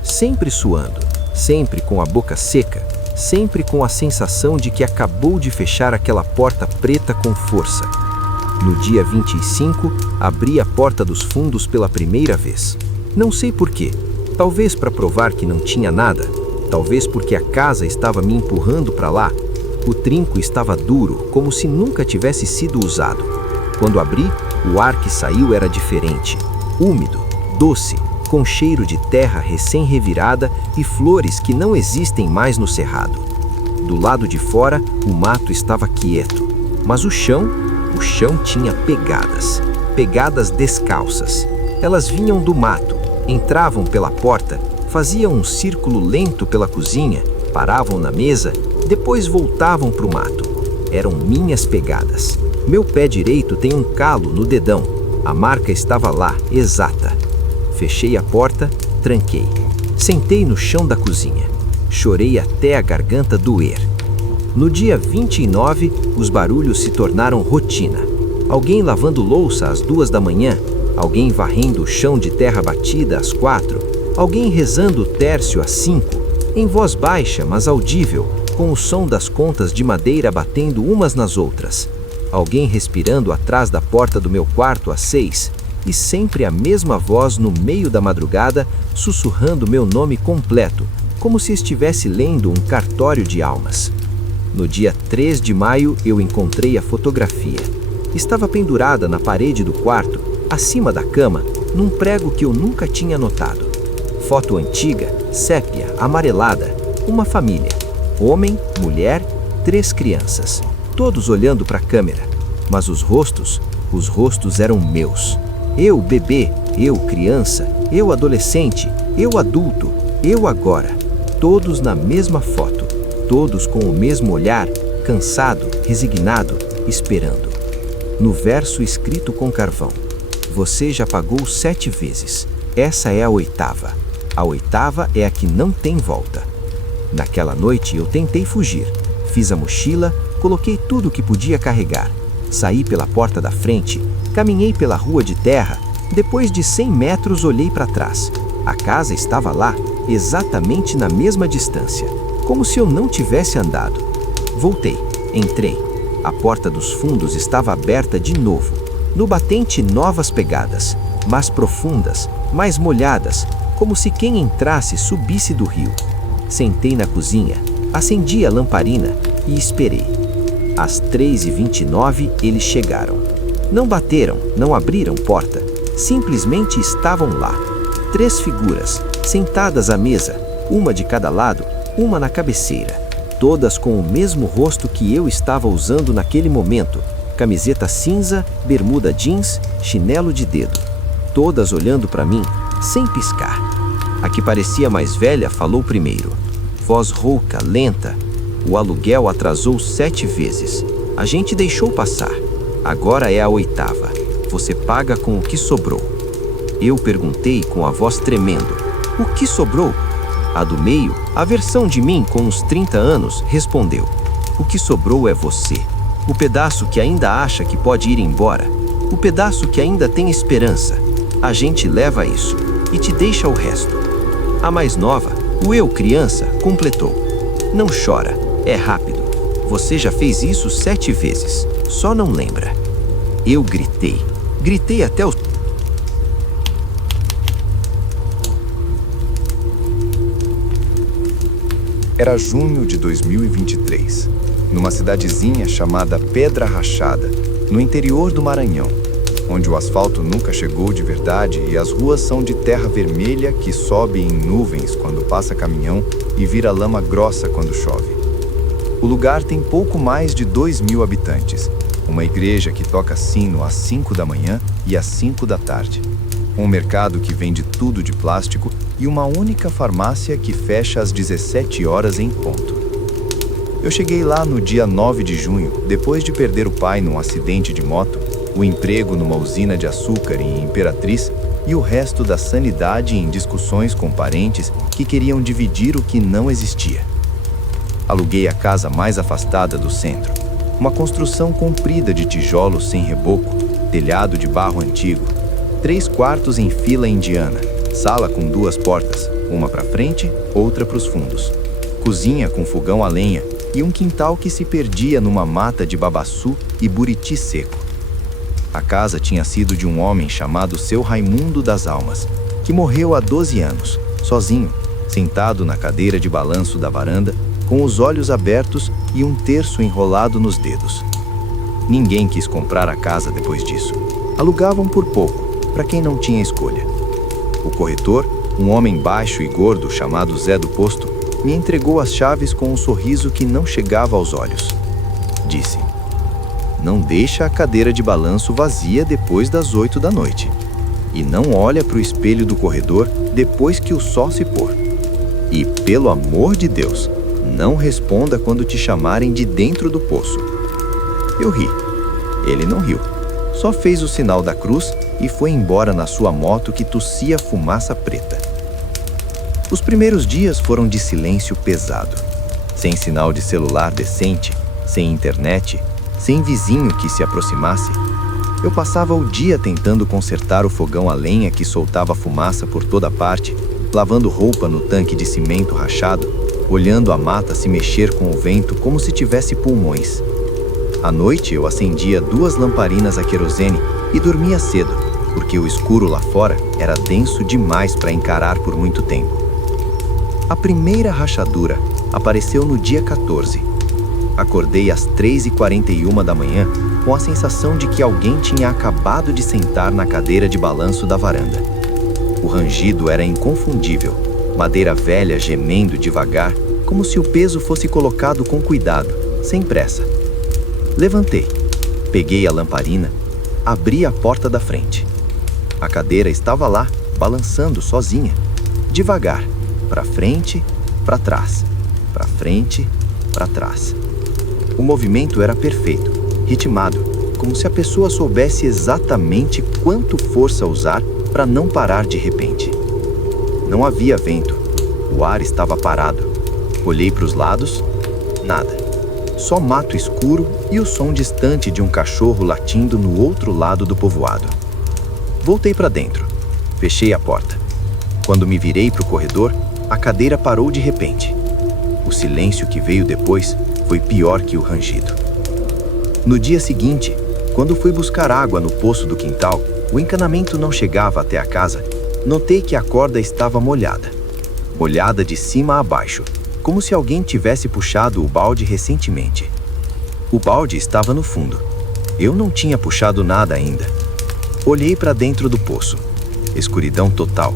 sempre suando, sempre com a boca seca, sempre com a sensação de que acabou de fechar aquela porta preta com força. No dia 25, abri a porta dos fundos pela primeira vez. Não sei porquê, talvez para provar que não tinha nada, talvez porque a casa estava me empurrando para lá. O trinco estava duro, como se nunca tivesse sido usado. Quando abri, o ar que saiu era diferente. úmido, doce, com cheiro de terra recém-revirada e flores que não existem mais no cerrado. Do lado de fora, o mato estava quieto, mas o chão tinha pegadas, pegadas descalças. Elas vinham do mato, entravam pela porta, faziam um círculo lento pela cozinha, paravam na mesa, depois voltavam para o mato. Eram minhas pegadas. Meu pé direito tem um calo no dedão. A marca estava lá, exata. Fechei a porta, tranquei. Sentei no chão da cozinha. Chorei até a garganta doer. No dia 29, os barulhos se tornaram rotina. Alguém lavando louça às 2 da manhã, alguém varrendo o chão de terra batida às 4, alguém rezando o tércio às 5, em voz baixa, mas audível, com o som das contas de madeira batendo umas nas outras. Alguém respirando atrás da porta do meu quarto às 6, e sempre a mesma voz no meio da madrugada, sussurrando meu nome completo, como se estivesse lendo um cartório de almas. No dia 3 de maio, eu encontrei a fotografia. Estava pendurada na parede do quarto, acima da cama, num prego que eu nunca tinha notado. Foto antiga, sépia, amarelada, uma família. Homem, mulher, 3 crianças, todos olhando para a câmera. Mas os rostos eram meus. Eu, bebê, eu, criança, eu, adolescente, eu, adulto, eu agora. Todos na mesma foto, todos com o mesmo olhar, cansado, resignado, esperando. No verso escrito com carvão: você já pagou 7 vezes, essa é a 8ª. A 8ª é a que não tem volta. Naquela noite eu tentei fugir. Fiz a mochila, coloquei tudo o que podia carregar. Saí pela porta da frente, caminhei pela rua de terra. Depois de 100 metros olhei para trás. A casa estava lá, exatamente na mesma distância, como se eu não tivesse andado. Voltei, entrei. A porta dos fundos estava aberta de novo. No batente, novas pegadas, mais profundas, mais molhadas, como se quem entrasse subisse do rio. Sentei na cozinha, acendi a lamparina e esperei. Às 3h29 eles chegaram. Não bateram, não abriram porta, simplesmente estavam lá. 3 figuras, sentadas à mesa, uma de cada lado, uma na cabeceira, todas com o mesmo rosto que eu estava usando naquele momento: camiseta cinza, bermuda jeans, chinelo de dedo. Todas olhando para mim, sem piscar. A que parecia mais velha falou primeiro. Voz rouca, lenta. O aluguel atrasou 7 vezes. A gente deixou passar. Agora é a 8ª. Você paga com o que sobrou. Eu perguntei com a voz tremendo: o que sobrou? A do meio, a versão de mim com uns 30 anos, respondeu: o que sobrou é você. O pedaço que ainda acha que pode ir embora. O pedaço que ainda tem esperança. A gente leva isso e te deixa o resto. A mais nova, o eu criança, completou: não chora, é rápido. Você já fez isso 7 vezes, só não lembra. Eu gritei até o... Era junho de 2023, numa cidadezinha chamada Pedra Rachada, no interior do Maranhão, onde o asfalto nunca chegou de verdade e as ruas são de terra vermelha que sobe em nuvens quando passa caminhão e vira lama grossa quando chove. O lugar tem pouco mais de 2.000 habitantes, uma igreja que toca sino às 5 da manhã e às 5 da tarde, um mercado que vende tudo de plástico e uma única farmácia que fecha às 17 horas em ponto. Eu cheguei lá no dia 9 de junho, depois de perder o pai num acidente de moto, o emprego numa usina de açúcar em Imperatriz e o resto da sanidade em discussões com parentes que queriam dividir o que não existia. Aluguei a casa mais afastada do centro, uma construção comprida de tijolos sem reboco, telhado de barro antigo, 3 quartos em fila indiana, sala com 2 portas, uma para frente, outra para os fundos, cozinha com fogão a lenha e um quintal que se perdia numa mata de babaçu e buriti seco. A casa tinha sido de um homem chamado Seu Raimundo das Almas, que morreu há 12 anos, sozinho, sentado na cadeira de balanço da varanda, com os olhos abertos e um terço enrolado nos dedos. Ninguém quis comprar a casa depois disso. Alugavam por pouco, para quem não tinha escolha. O corretor, um homem baixo e gordo chamado Zé do Posto, me entregou as chaves com um sorriso que não chegava aos olhos. Disse: "Não deixa a cadeira de balanço vazia depois das 8 da noite. E não olha para o espelho do corredor depois que o sol se pôr. E, pelo amor de Deus, não responda quando te chamarem de dentro do poço." Eu ri. Ele não riu. Só fez o sinal da cruz e foi embora na sua moto que tossia fumaça preta. Os primeiros dias foram de silêncio pesado. Sem sinal de celular decente, sem internet, sem vizinho que se aproximasse. Eu passava o dia tentando consertar o fogão a lenha que soltava fumaça por toda parte, lavando roupa no tanque de cimento rachado, olhando a mata se mexer com o vento como se tivesse pulmões. À noite eu acendia 2 lamparinas a querosene e dormia cedo, porque o escuro lá fora era denso demais para encarar por muito tempo. A primeira rachadura apareceu no dia 14. Acordei às 3h41 da manhã com a sensação de que alguém tinha acabado de sentar na cadeira de balanço da varanda. O rangido era inconfundível, madeira velha gemendo devagar, como se o peso fosse colocado com cuidado, sem pressa. Levantei, peguei a lamparina, abri a porta da frente. A cadeira estava lá, balançando sozinha, devagar, para frente, para trás, para frente, para trás. O movimento era perfeito, ritmado, como se a pessoa soubesse exatamente quanto força usar para não parar de repente. Não havia vento, o ar estava parado. Olhei para os lados, nada. Só mato escuro e o som distante de um cachorro latindo no outro lado do povoado. Voltei para dentro, fechei a porta. Quando me virei para o corredor, a cadeira parou de repente. O silêncio que veio depois foi pior que o rangido. No dia seguinte, quando fui buscar água no poço do quintal, o encanamento não chegava até a casa. Notei que a corda estava molhada. Molhada de cima a baixo, como se alguém tivesse puxado o balde recentemente. O balde estava no fundo. Eu não tinha puxado nada ainda. Olhei para dentro do poço. Escuridão total.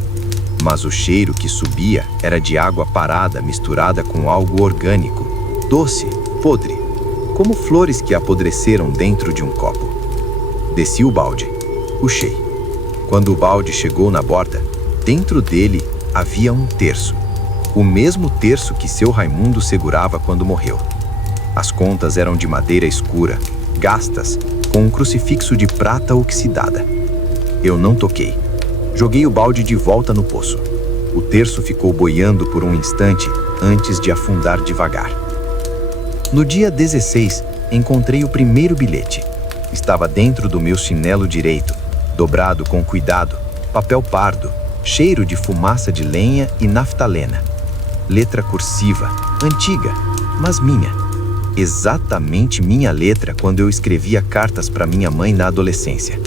Mas o cheiro que subia era de água parada misturada com algo orgânico, doce, podre, como flores que apodreceram dentro de um copo. Desci o balde. Puxei. Quando o balde chegou na borda, dentro dele havia um terço. O mesmo terço que seu Raimundo segurava quando morreu. As contas eram de madeira escura, gastas, com um crucifixo de prata oxidada. Eu não toquei. Joguei o balde de volta no poço. O terço ficou boiando por um instante antes de afundar devagar. No dia 16, encontrei o primeiro bilhete. Estava dentro do meu chinelo direito, dobrado com cuidado, papel pardo, cheiro de fumaça de lenha e naftalena. Letra cursiva, antiga, mas minha. Exatamente minha letra quando eu escrevia cartas para minha mãe na adolescência.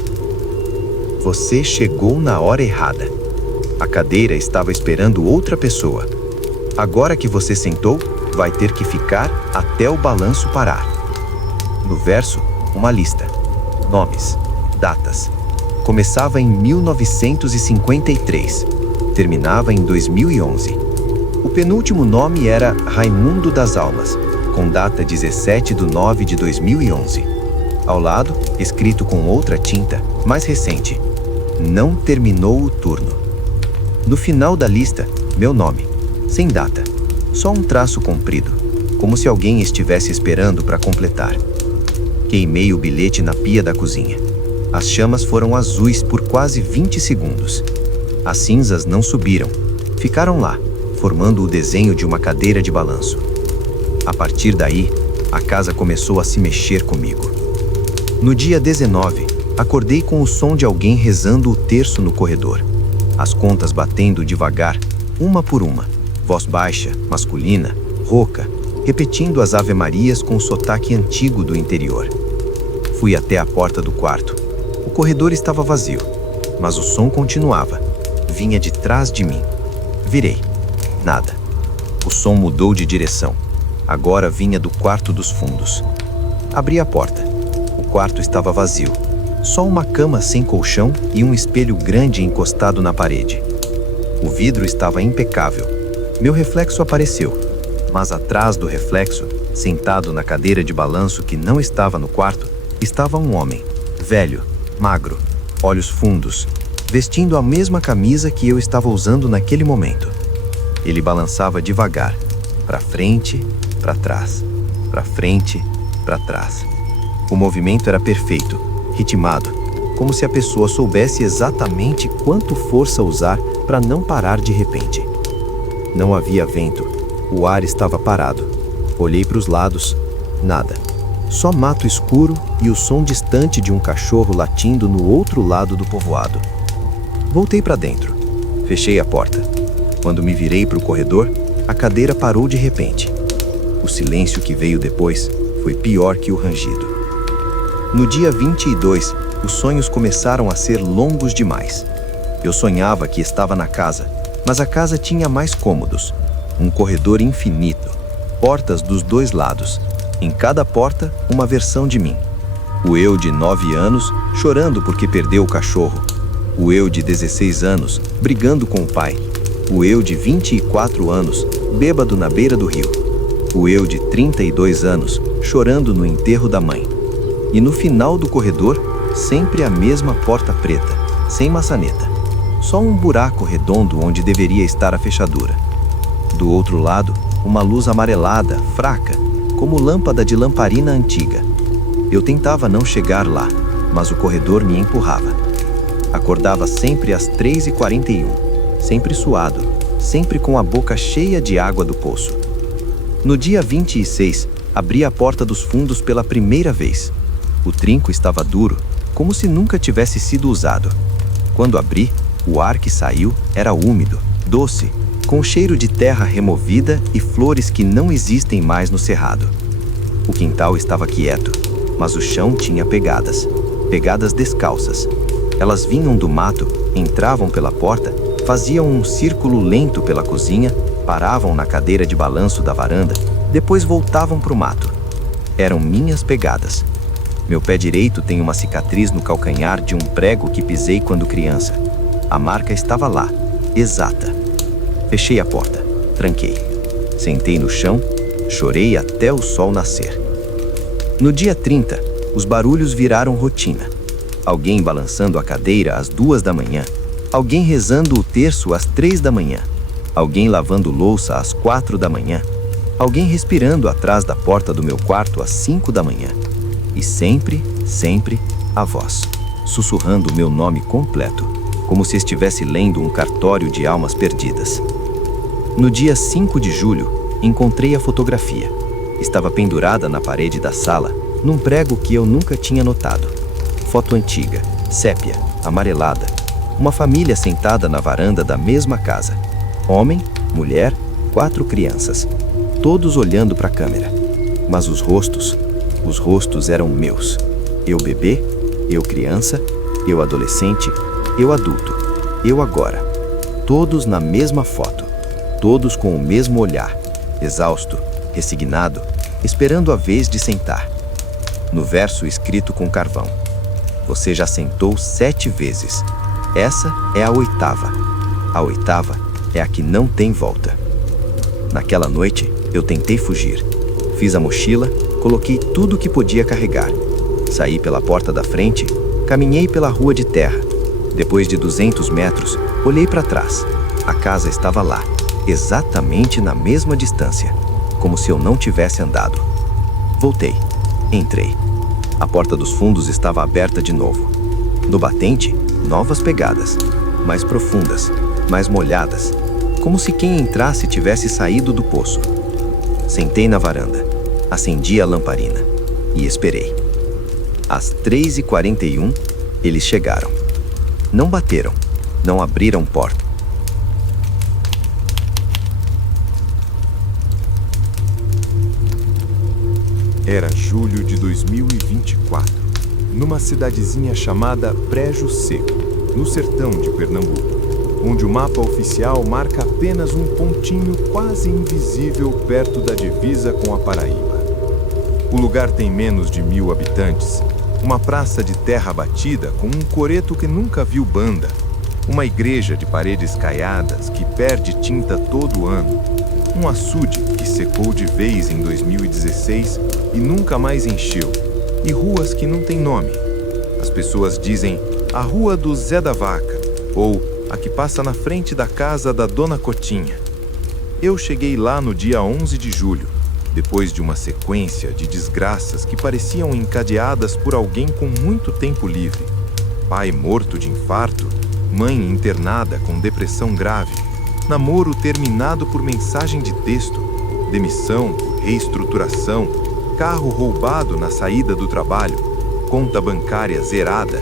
Você chegou na hora errada. A cadeira estava esperando outra pessoa. Agora que você sentou, vai ter que ficar até o balanço parar. No verso, uma lista. Nomes, datas. Começava em 1953. Terminava em 2011. O penúltimo nome era Raimundo das Almas, com data 17/9/2011. Ao lado, escrito com outra tinta, mais recente, não terminou o turno. No final da lista, meu nome, sem data, só um traço comprido, como se alguém estivesse esperando para completar. Queimei o bilhete na pia da cozinha. As chamas foram azuis por quase 20 segundos. As cinzas não subiram, ficaram lá, formando o desenho de uma cadeira de balanço. A partir daí, a casa começou a se mexer comigo. No dia 19, acordei com o som de alguém rezando o terço no corredor. As contas batendo devagar, uma por uma, voz baixa, masculina, rouca, repetindo as ave-marias com o sotaque antigo do interior. Fui até a porta do quarto. O corredor estava vazio, mas o som continuava. Vinha de trás de mim. Virei. Nada. O som mudou de direção. Agora vinha do quarto dos fundos. Abri a porta. O quarto estava vazio. Só uma cama sem colchão e um espelho grande encostado na parede. O vidro estava impecável. Meu reflexo apareceu, mas atrás do reflexo, sentado na cadeira de balanço que não estava no quarto, estava um homem, velho, magro, olhos fundos, vestindo a mesma camisa que eu estava usando naquele momento. Ele balançava devagar, para frente, para trás, para frente, para trás. O movimento era perfeito, ritmado, como se a pessoa soubesse exatamente quanto força usar para não parar de repente. Não havia vento, o ar estava parado. Olhei para os lados, nada. Só mato escuro e o som distante de um cachorro latindo no outro lado do povoado. Voltei para dentro. Fechei a porta. Quando me virei para o corredor, a cadeira parou de repente. O silêncio que veio depois foi pior que o rangido. No dia 22, os sonhos começaram a ser longos demais. Eu sonhava que estava na casa, mas a casa tinha mais cômodos. Um corredor infinito, portas dos dois lados. Em cada porta, uma versão de mim. O eu de 9 anos, chorando porque perdeu o cachorro. O eu de 16 anos, brigando com o pai. O eu de 24 anos, bêbado na beira do rio. O eu de 32 anos, chorando no enterro da mãe. E no final do corredor, sempre a mesma porta preta, sem maçaneta. Só um buraco redondo onde deveria estar a fechadura. Do outro lado, uma luz amarelada, fraca, como lâmpada de lamparina antiga. Eu tentava não chegar lá, mas o corredor me empurrava. Acordava sempre às 3h41, sempre suado, sempre com a boca cheia de água do poço. No dia 26, abri a porta dos fundos pela primeira vez. O trinco estava duro, como se nunca tivesse sido usado. Quando abri, o ar que saiu era úmido, doce, com cheiro de terra removida e flores que não existem mais no cerrado. O quintal estava quieto, mas o chão tinha pegadas, pegadas descalças. Elas vinham do mato, entravam pela porta, faziam um círculo lento pela cozinha, paravam na cadeira de balanço da varanda, depois voltavam para o mato. Eram minhas pegadas. Meu pé direito tem uma cicatriz no calcanhar de um prego que pisei quando criança. A marca estava lá, exata. Fechei a porta, tranquei. Sentei no chão, chorei até o sol nascer. No dia 30, os barulhos viraram rotina. Alguém balançando a cadeira às 2 da manhã, alguém rezando o terço às 3 da manhã, alguém lavando louça às 4 da manhã, alguém respirando atrás da porta do meu quarto às 5 da manhã. E sempre, sempre, a voz, sussurrando o meu nome completo, como se estivesse lendo um cartório de almas perdidas. No dia 5 de julho, encontrei a fotografia. Estava pendurada na parede da sala, num prego que eu nunca tinha notado. Foto antiga, sépia, amarelada. Uma família sentada na varanda da mesma casa. Homem, mulher, 4 crianças. Todos olhando para a câmera. Mas os rostos eram meus. Eu bebê, eu criança, eu adolescente, eu adulto, eu agora. Todos na mesma foto. Todos com o mesmo olhar. Exausto, resignado, esperando a vez de sentar. No verso escrito com carvão. Você já sentou 7 vezes. Essa é a 8ª. A 8ª é a que não tem volta. Naquela noite, eu tentei fugir. Fiz a mochila, coloquei tudo o que podia carregar. Saí pela porta da frente, caminhei pela rua de terra. Depois de 200 metros, olhei para trás. A casa estava lá, exatamente na mesma distância, como se eu não tivesse andado. Voltei. Entrei. A porta dos fundos estava aberta de novo. No batente, novas pegadas, mais profundas, mais molhadas, como se quem entrasse tivesse saído do poço. Sentei na varanda, acendi a lamparina e esperei. Às 3h41, eles chegaram. Não bateram, não abriram porta. Era julho de 2024, numa cidadezinha chamada Brejo Seco, no sertão de Pernambuco, onde o mapa oficial marca apenas um pontinho quase invisível perto da divisa com a Paraíba. O lugar tem menos de 1000 habitantes, Uma praça de terra batida com um coreto que nunca viu banda. Uma igreja de paredes caiadas que perde tinta todo ano. Um açude que secou de vez em 2016 e nunca mais encheu. E ruas que não têm nome. As pessoas dizem a Rua do Zé da Vaca ou a que passa na frente da casa da Dona Cotinha. Eu cheguei lá no dia 11 de julho, depois de uma sequência de desgraças que pareciam encadeadas por alguém com muito tempo livre. Pai morto de infarto, mãe internada com depressão grave, namoro terminado por mensagem de texto, demissão por reestruturação, carro roubado na saída do trabalho, conta bancária zerada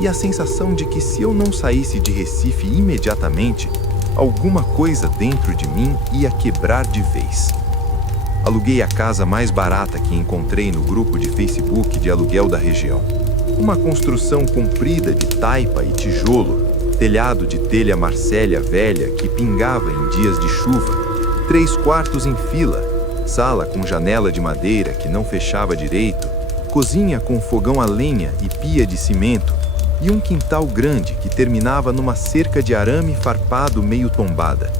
e a sensação de que se eu não saísse de Recife imediatamente, alguma coisa dentro de mim ia quebrar de vez. Aluguei a casa mais barata que encontrei no grupo de Facebook de aluguel da região. Uma construção comprida de taipa e tijolo, telhado de telha Marcélia velha que pingava em dias de chuva, 3 quartos em fila, sala com janela de madeira que não fechava direito, cozinha com fogão a lenha e pia de cimento, e um quintal grande que terminava numa cerca de arame farpado meio tombada.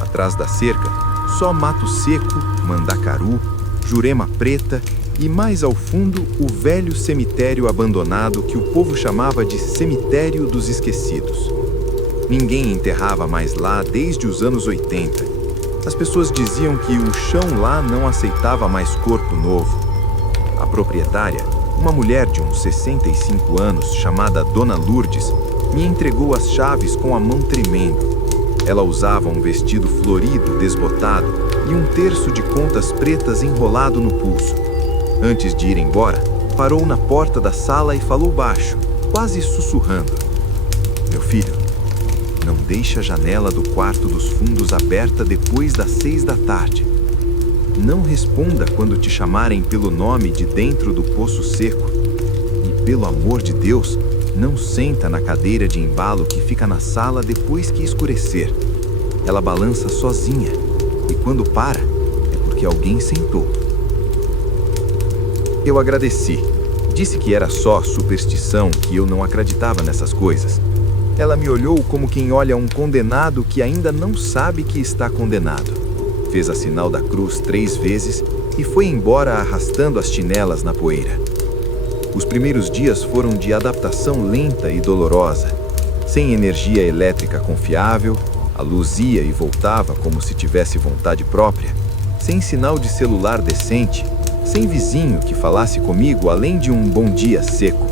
Atrás da cerca, só mato seco, mandacaru, jurema preta e mais ao fundo o velho cemitério abandonado que o povo chamava de Cemitério dos Esquecidos. Ninguém enterrava mais lá desde os anos 80. As pessoas diziam que o chão lá não aceitava mais corpo novo. A proprietária, uma mulher de uns 65 anos, chamada Dona Lourdes, me entregou as chaves com a mão tremendo. Ela usava um vestido florido, desbotado, e um terço de contas pretas enrolado no pulso. Antes de ir embora, parou na porta da sala e falou baixo, quase sussurrando: "Meu filho, não deixe a janela do quarto dos fundos aberta depois das 6 da tarde. Não responda quando te chamarem pelo nome de dentro do poço seco. E, pelo amor de Deus, não senta na cadeira de embalo que fica na sala depois que escurecer. Ela balança sozinha, e quando para, é porque alguém sentou." Eu agradeci. Disse que era só superstição, que eu não acreditava nessas coisas. Ela me olhou como quem olha um condenado que ainda não sabe que está condenado. Fez a sinal da cruz 3 vezes e foi embora arrastando as chinelas na poeira. Os primeiros dias foram de adaptação lenta e dolorosa. Sem energia elétrica confiável, a luz ia e voltava como se tivesse vontade própria, sem sinal de celular decente, sem vizinho que falasse comigo além de um bom dia seco.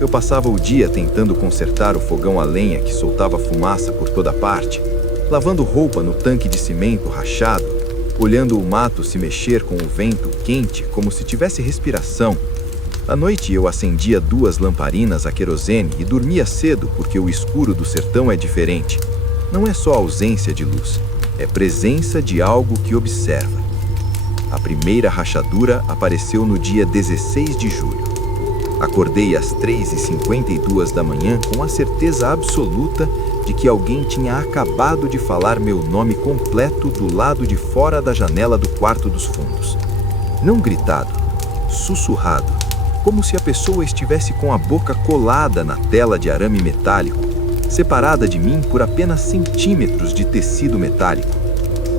Eu passava o dia tentando consertar o fogão a lenha que soltava fumaça por toda parte, lavando roupa no tanque de cimento rachado, olhando o mato se mexer com o vento quente como se tivesse respiração. À noite eu acendia 2 lamparinas a querosene e dormia cedo porque o escuro do sertão é diferente. Não é só ausência de luz, é presença de algo que observa. A primeira rachadura apareceu no dia 16 de julho. Acordei às 3h52 da manhã com a certeza absoluta de que alguém tinha acabado de falar meu nome completo do lado de fora da janela do quarto dos fundos. Não gritado, sussurrado, como se a pessoa estivesse com a boca colada na tela de arame metálico, separada de mim por apenas centímetros de tecido metálico.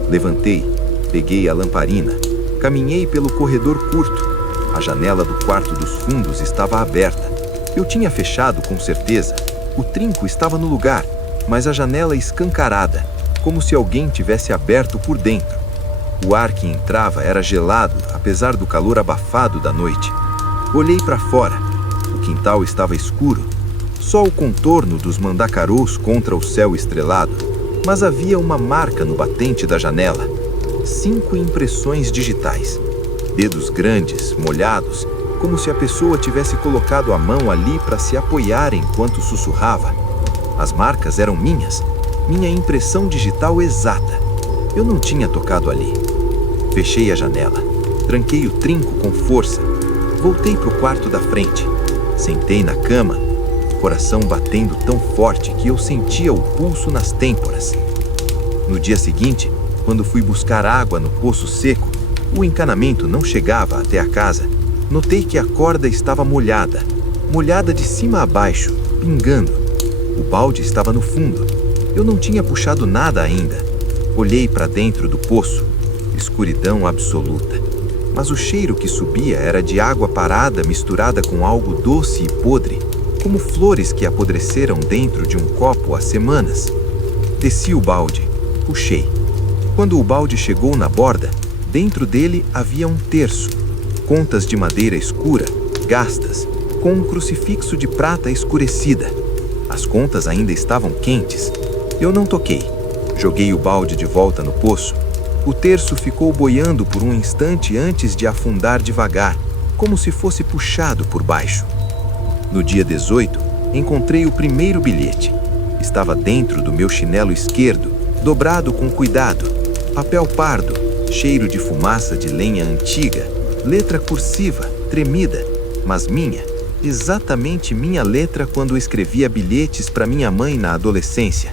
Levantei, peguei a lamparina, caminhei pelo corredor curto. A janela do quarto dos fundos estava aberta. Eu tinha fechado com certeza. O trinco estava no lugar, mas a janela escancarada, como se alguém tivesse aberto por dentro. O ar que entrava era gelado, apesar do calor abafado da noite. Olhei para fora. O quintal estava escuro. Só o contorno dos mandacarus contra o céu estrelado, mas havia uma marca no batente da janela. 5 impressões digitais. Dedos grandes, molhados, como se a pessoa tivesse colocado a mão ali para se apoiar enquanto sussurrava. As marcas eram minhas, minha impressão digital exata. Eu não tinha tocado ali. Fechei a janela, tranquei o trinco com força, voltei para o quarto da frente, sentei na cama, coração batendo tão forte que eu sentia o pulso nas têmporas. No dia seguinte, quando fui buscar água no poço seco, o encanamento não chegava até a casa. Notei que a corda estava molhada. molhada de cima a baixo, pingando. O balde estava no fundo. Eu não tinha puxado nada ainda. Olhei para dentro do poço. Escuridão absoluta. Mas o cheiro que subia era de água parada misturada com algo doce e podre, como flores que apodreceram dentro de um copo há semanas. Desci o balde, puxei. Quando o balde chegou na borda, dentro dele havia um terço, contas de madeira escura, gastas, com um crucifixo de prata escurecida. As contas ainda estavam quentes. Eu não toquei. Joguei o balde de volta no poço. O terço ficou boiando por um instante antes de afundar devagar, como se fosse puxado por baixo. No dia 18, encontrei o primeiro bilhete. Estava dentro do meu chinelo esquerdo, dobrado com cuidado. Papel pardo, cheiro de fumaça de lenha antiga, letra cursiva, tremida, mas minha, exatamente minha letra quando escrevia bilhetes para minha mãe na adolescência.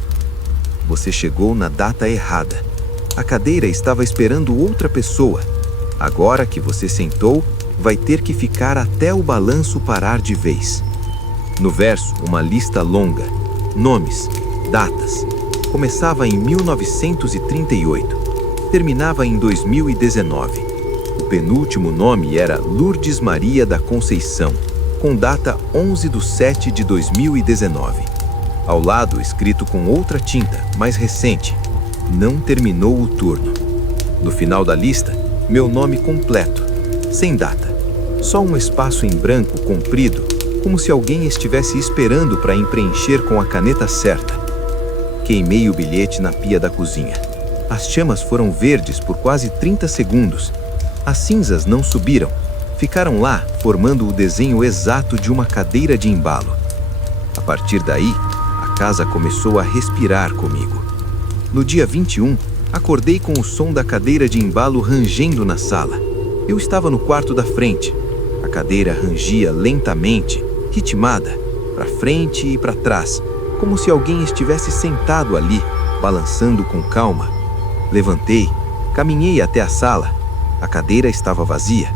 Você chegou na data errada. A cadeira estava esperando outra pessoa. Agora que você sentou, vai ter que ficar até o balanço parar de vez. No verso, uma lista longa. Nomes, datas. Começava em 1938. Terminava em 2019. O penúltimo nome era Lourdes Maria da Conceição, com data 11/7/2019. Ao lado, escrito com outra tinta, mais recente, não terminou o turno. No final da lista, meu nome completo, sem data. Só um espaço em branco comprido, como se alguém estivesse esperando para preencher com a caneta certa. Queimei o bilhete na pia da cozinha. As chamas foram verdes por quase 30 segundos. As cinzas não subiram. Ficaram lá, formando o desenho exato de uma cadeira de embalo. A partir daí, a casa começou a respirar comigo. No dia 21, acordei com o som da cadeira de embalo rangendo na sala. Eu estava no quarto da frente. A cadeira rangia lentamente, ritmada, para frente e para trás, como se alguém estivesse sentado ali, balançando com calma. Levantei, caminhei até a sala. A cadeira estava vazia,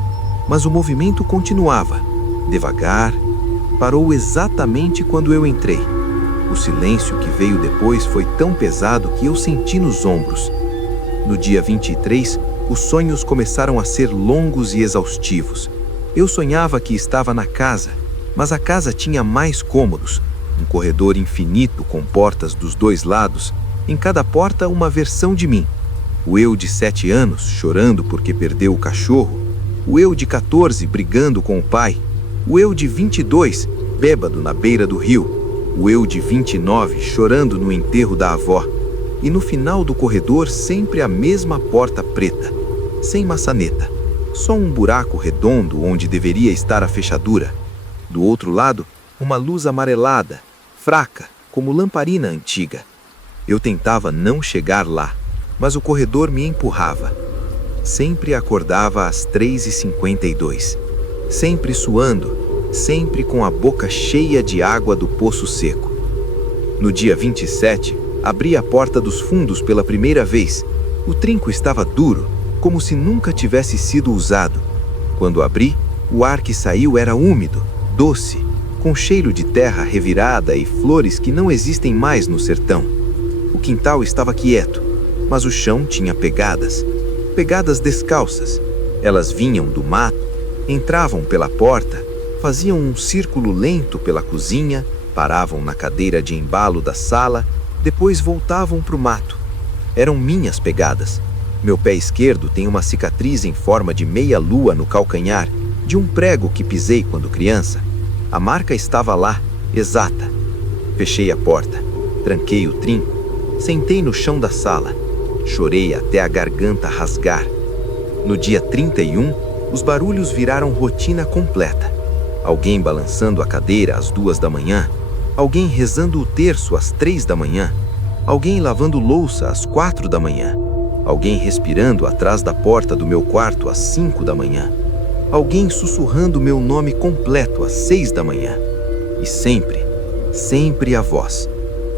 mas o movimento continuava, devagar. Parou exatamente quando eu entrei. O silêncio que veio depois foi tão pesado que eu senti nos ombros. No dia 23, os sonhos começaram a ser longos e exaustivos. Eu sonhava que estava na casa, mas a casa tinha mais cômodos, um corredor infinito com portas dos dois lados, em cada porta uma versão de mim. O eu de 7 anos, chorando porque perdeu o cachorro, o eu de 14 brigando com o pai, o eu de 22, bêbado na beira do rio, o eu de 29 chorando no enterro da avó, e no final do corredor sempre a mesma porta preta, sem maçaneta, só um buraco redondo onde deveria estar a fechadura. Do outro lado, uma luz amarelada, fraca, como lamparina antiga. Eu tentava não chegar lá, mas o corredor me empurrava. Sempre acordava às 3h52, sempre suando, sempre com a boca cheia de água do poço seco. No dia 27, abri a porta dos fundos pela primeira vez. O trinco estava duro, como se nunca tivesse sido usado. Quando abri, o ar que saiu era úmido, doce, com cheiro de terra revirada e flores que não existem mais no sertão. O quintal estava quieto, mas o chão tinha pegadas descalças. Elas vinham do mato, entravam pela porta, faziam um círculo lento pela cozinha, paravam na cadeira de embalo da sala, depois voltavam para o mato. Eram minhas pegadas. Meu pé esquerdo tem uma cicatriz em forma de meia-lua no calcanhar, de um prego que pisei quando criança. A marca estava lá, exata. Fechei a porta, tranquei o trinco, sentei no chão da sala. Chorei até a garganta rasgar. No dia 31, os barulhos viraram rotina completa. Alguém balançando a cadeira às 2 da manhã, alguém rezando o terço às 3 da manhã, alguém lavando louça às 4 da manhã, alguém respirando atrás da porta do meu quarto às 5 da manhã, alguém sussurrando meu nome completo às 6 da manhã. E sempre, sempre a voz.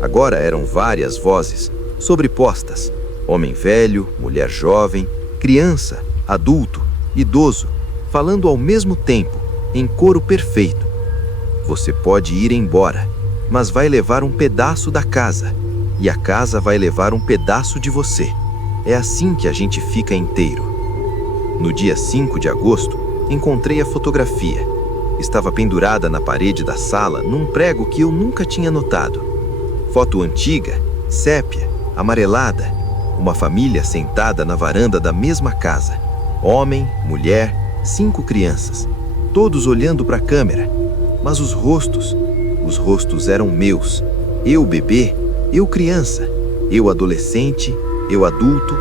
Agora eram várias vozes, sobrepostas. Homem velho, mulher jovem, criança, adulto, idoso, falando ao mesmo tempo, em coro perfeito. Você pode ir embora, mas vai levar um pedaço da casa, e a casa vai levar um pedaço de você. É assim que a gente fica inteiro. No dia 5 de agosto, encontrei a fotografia. Estava pendurada na parede da sala num prego que eu nunca tinha notado. Foto antiga, sépia, amarelada. Uma família sentada na varanda da mesma casa. Homem, mulher, 5 crianças. Todos olhando para a câmera. Mas os rostos eram meus. Eu bebê, eu criança, eu adolescente, eu adulto,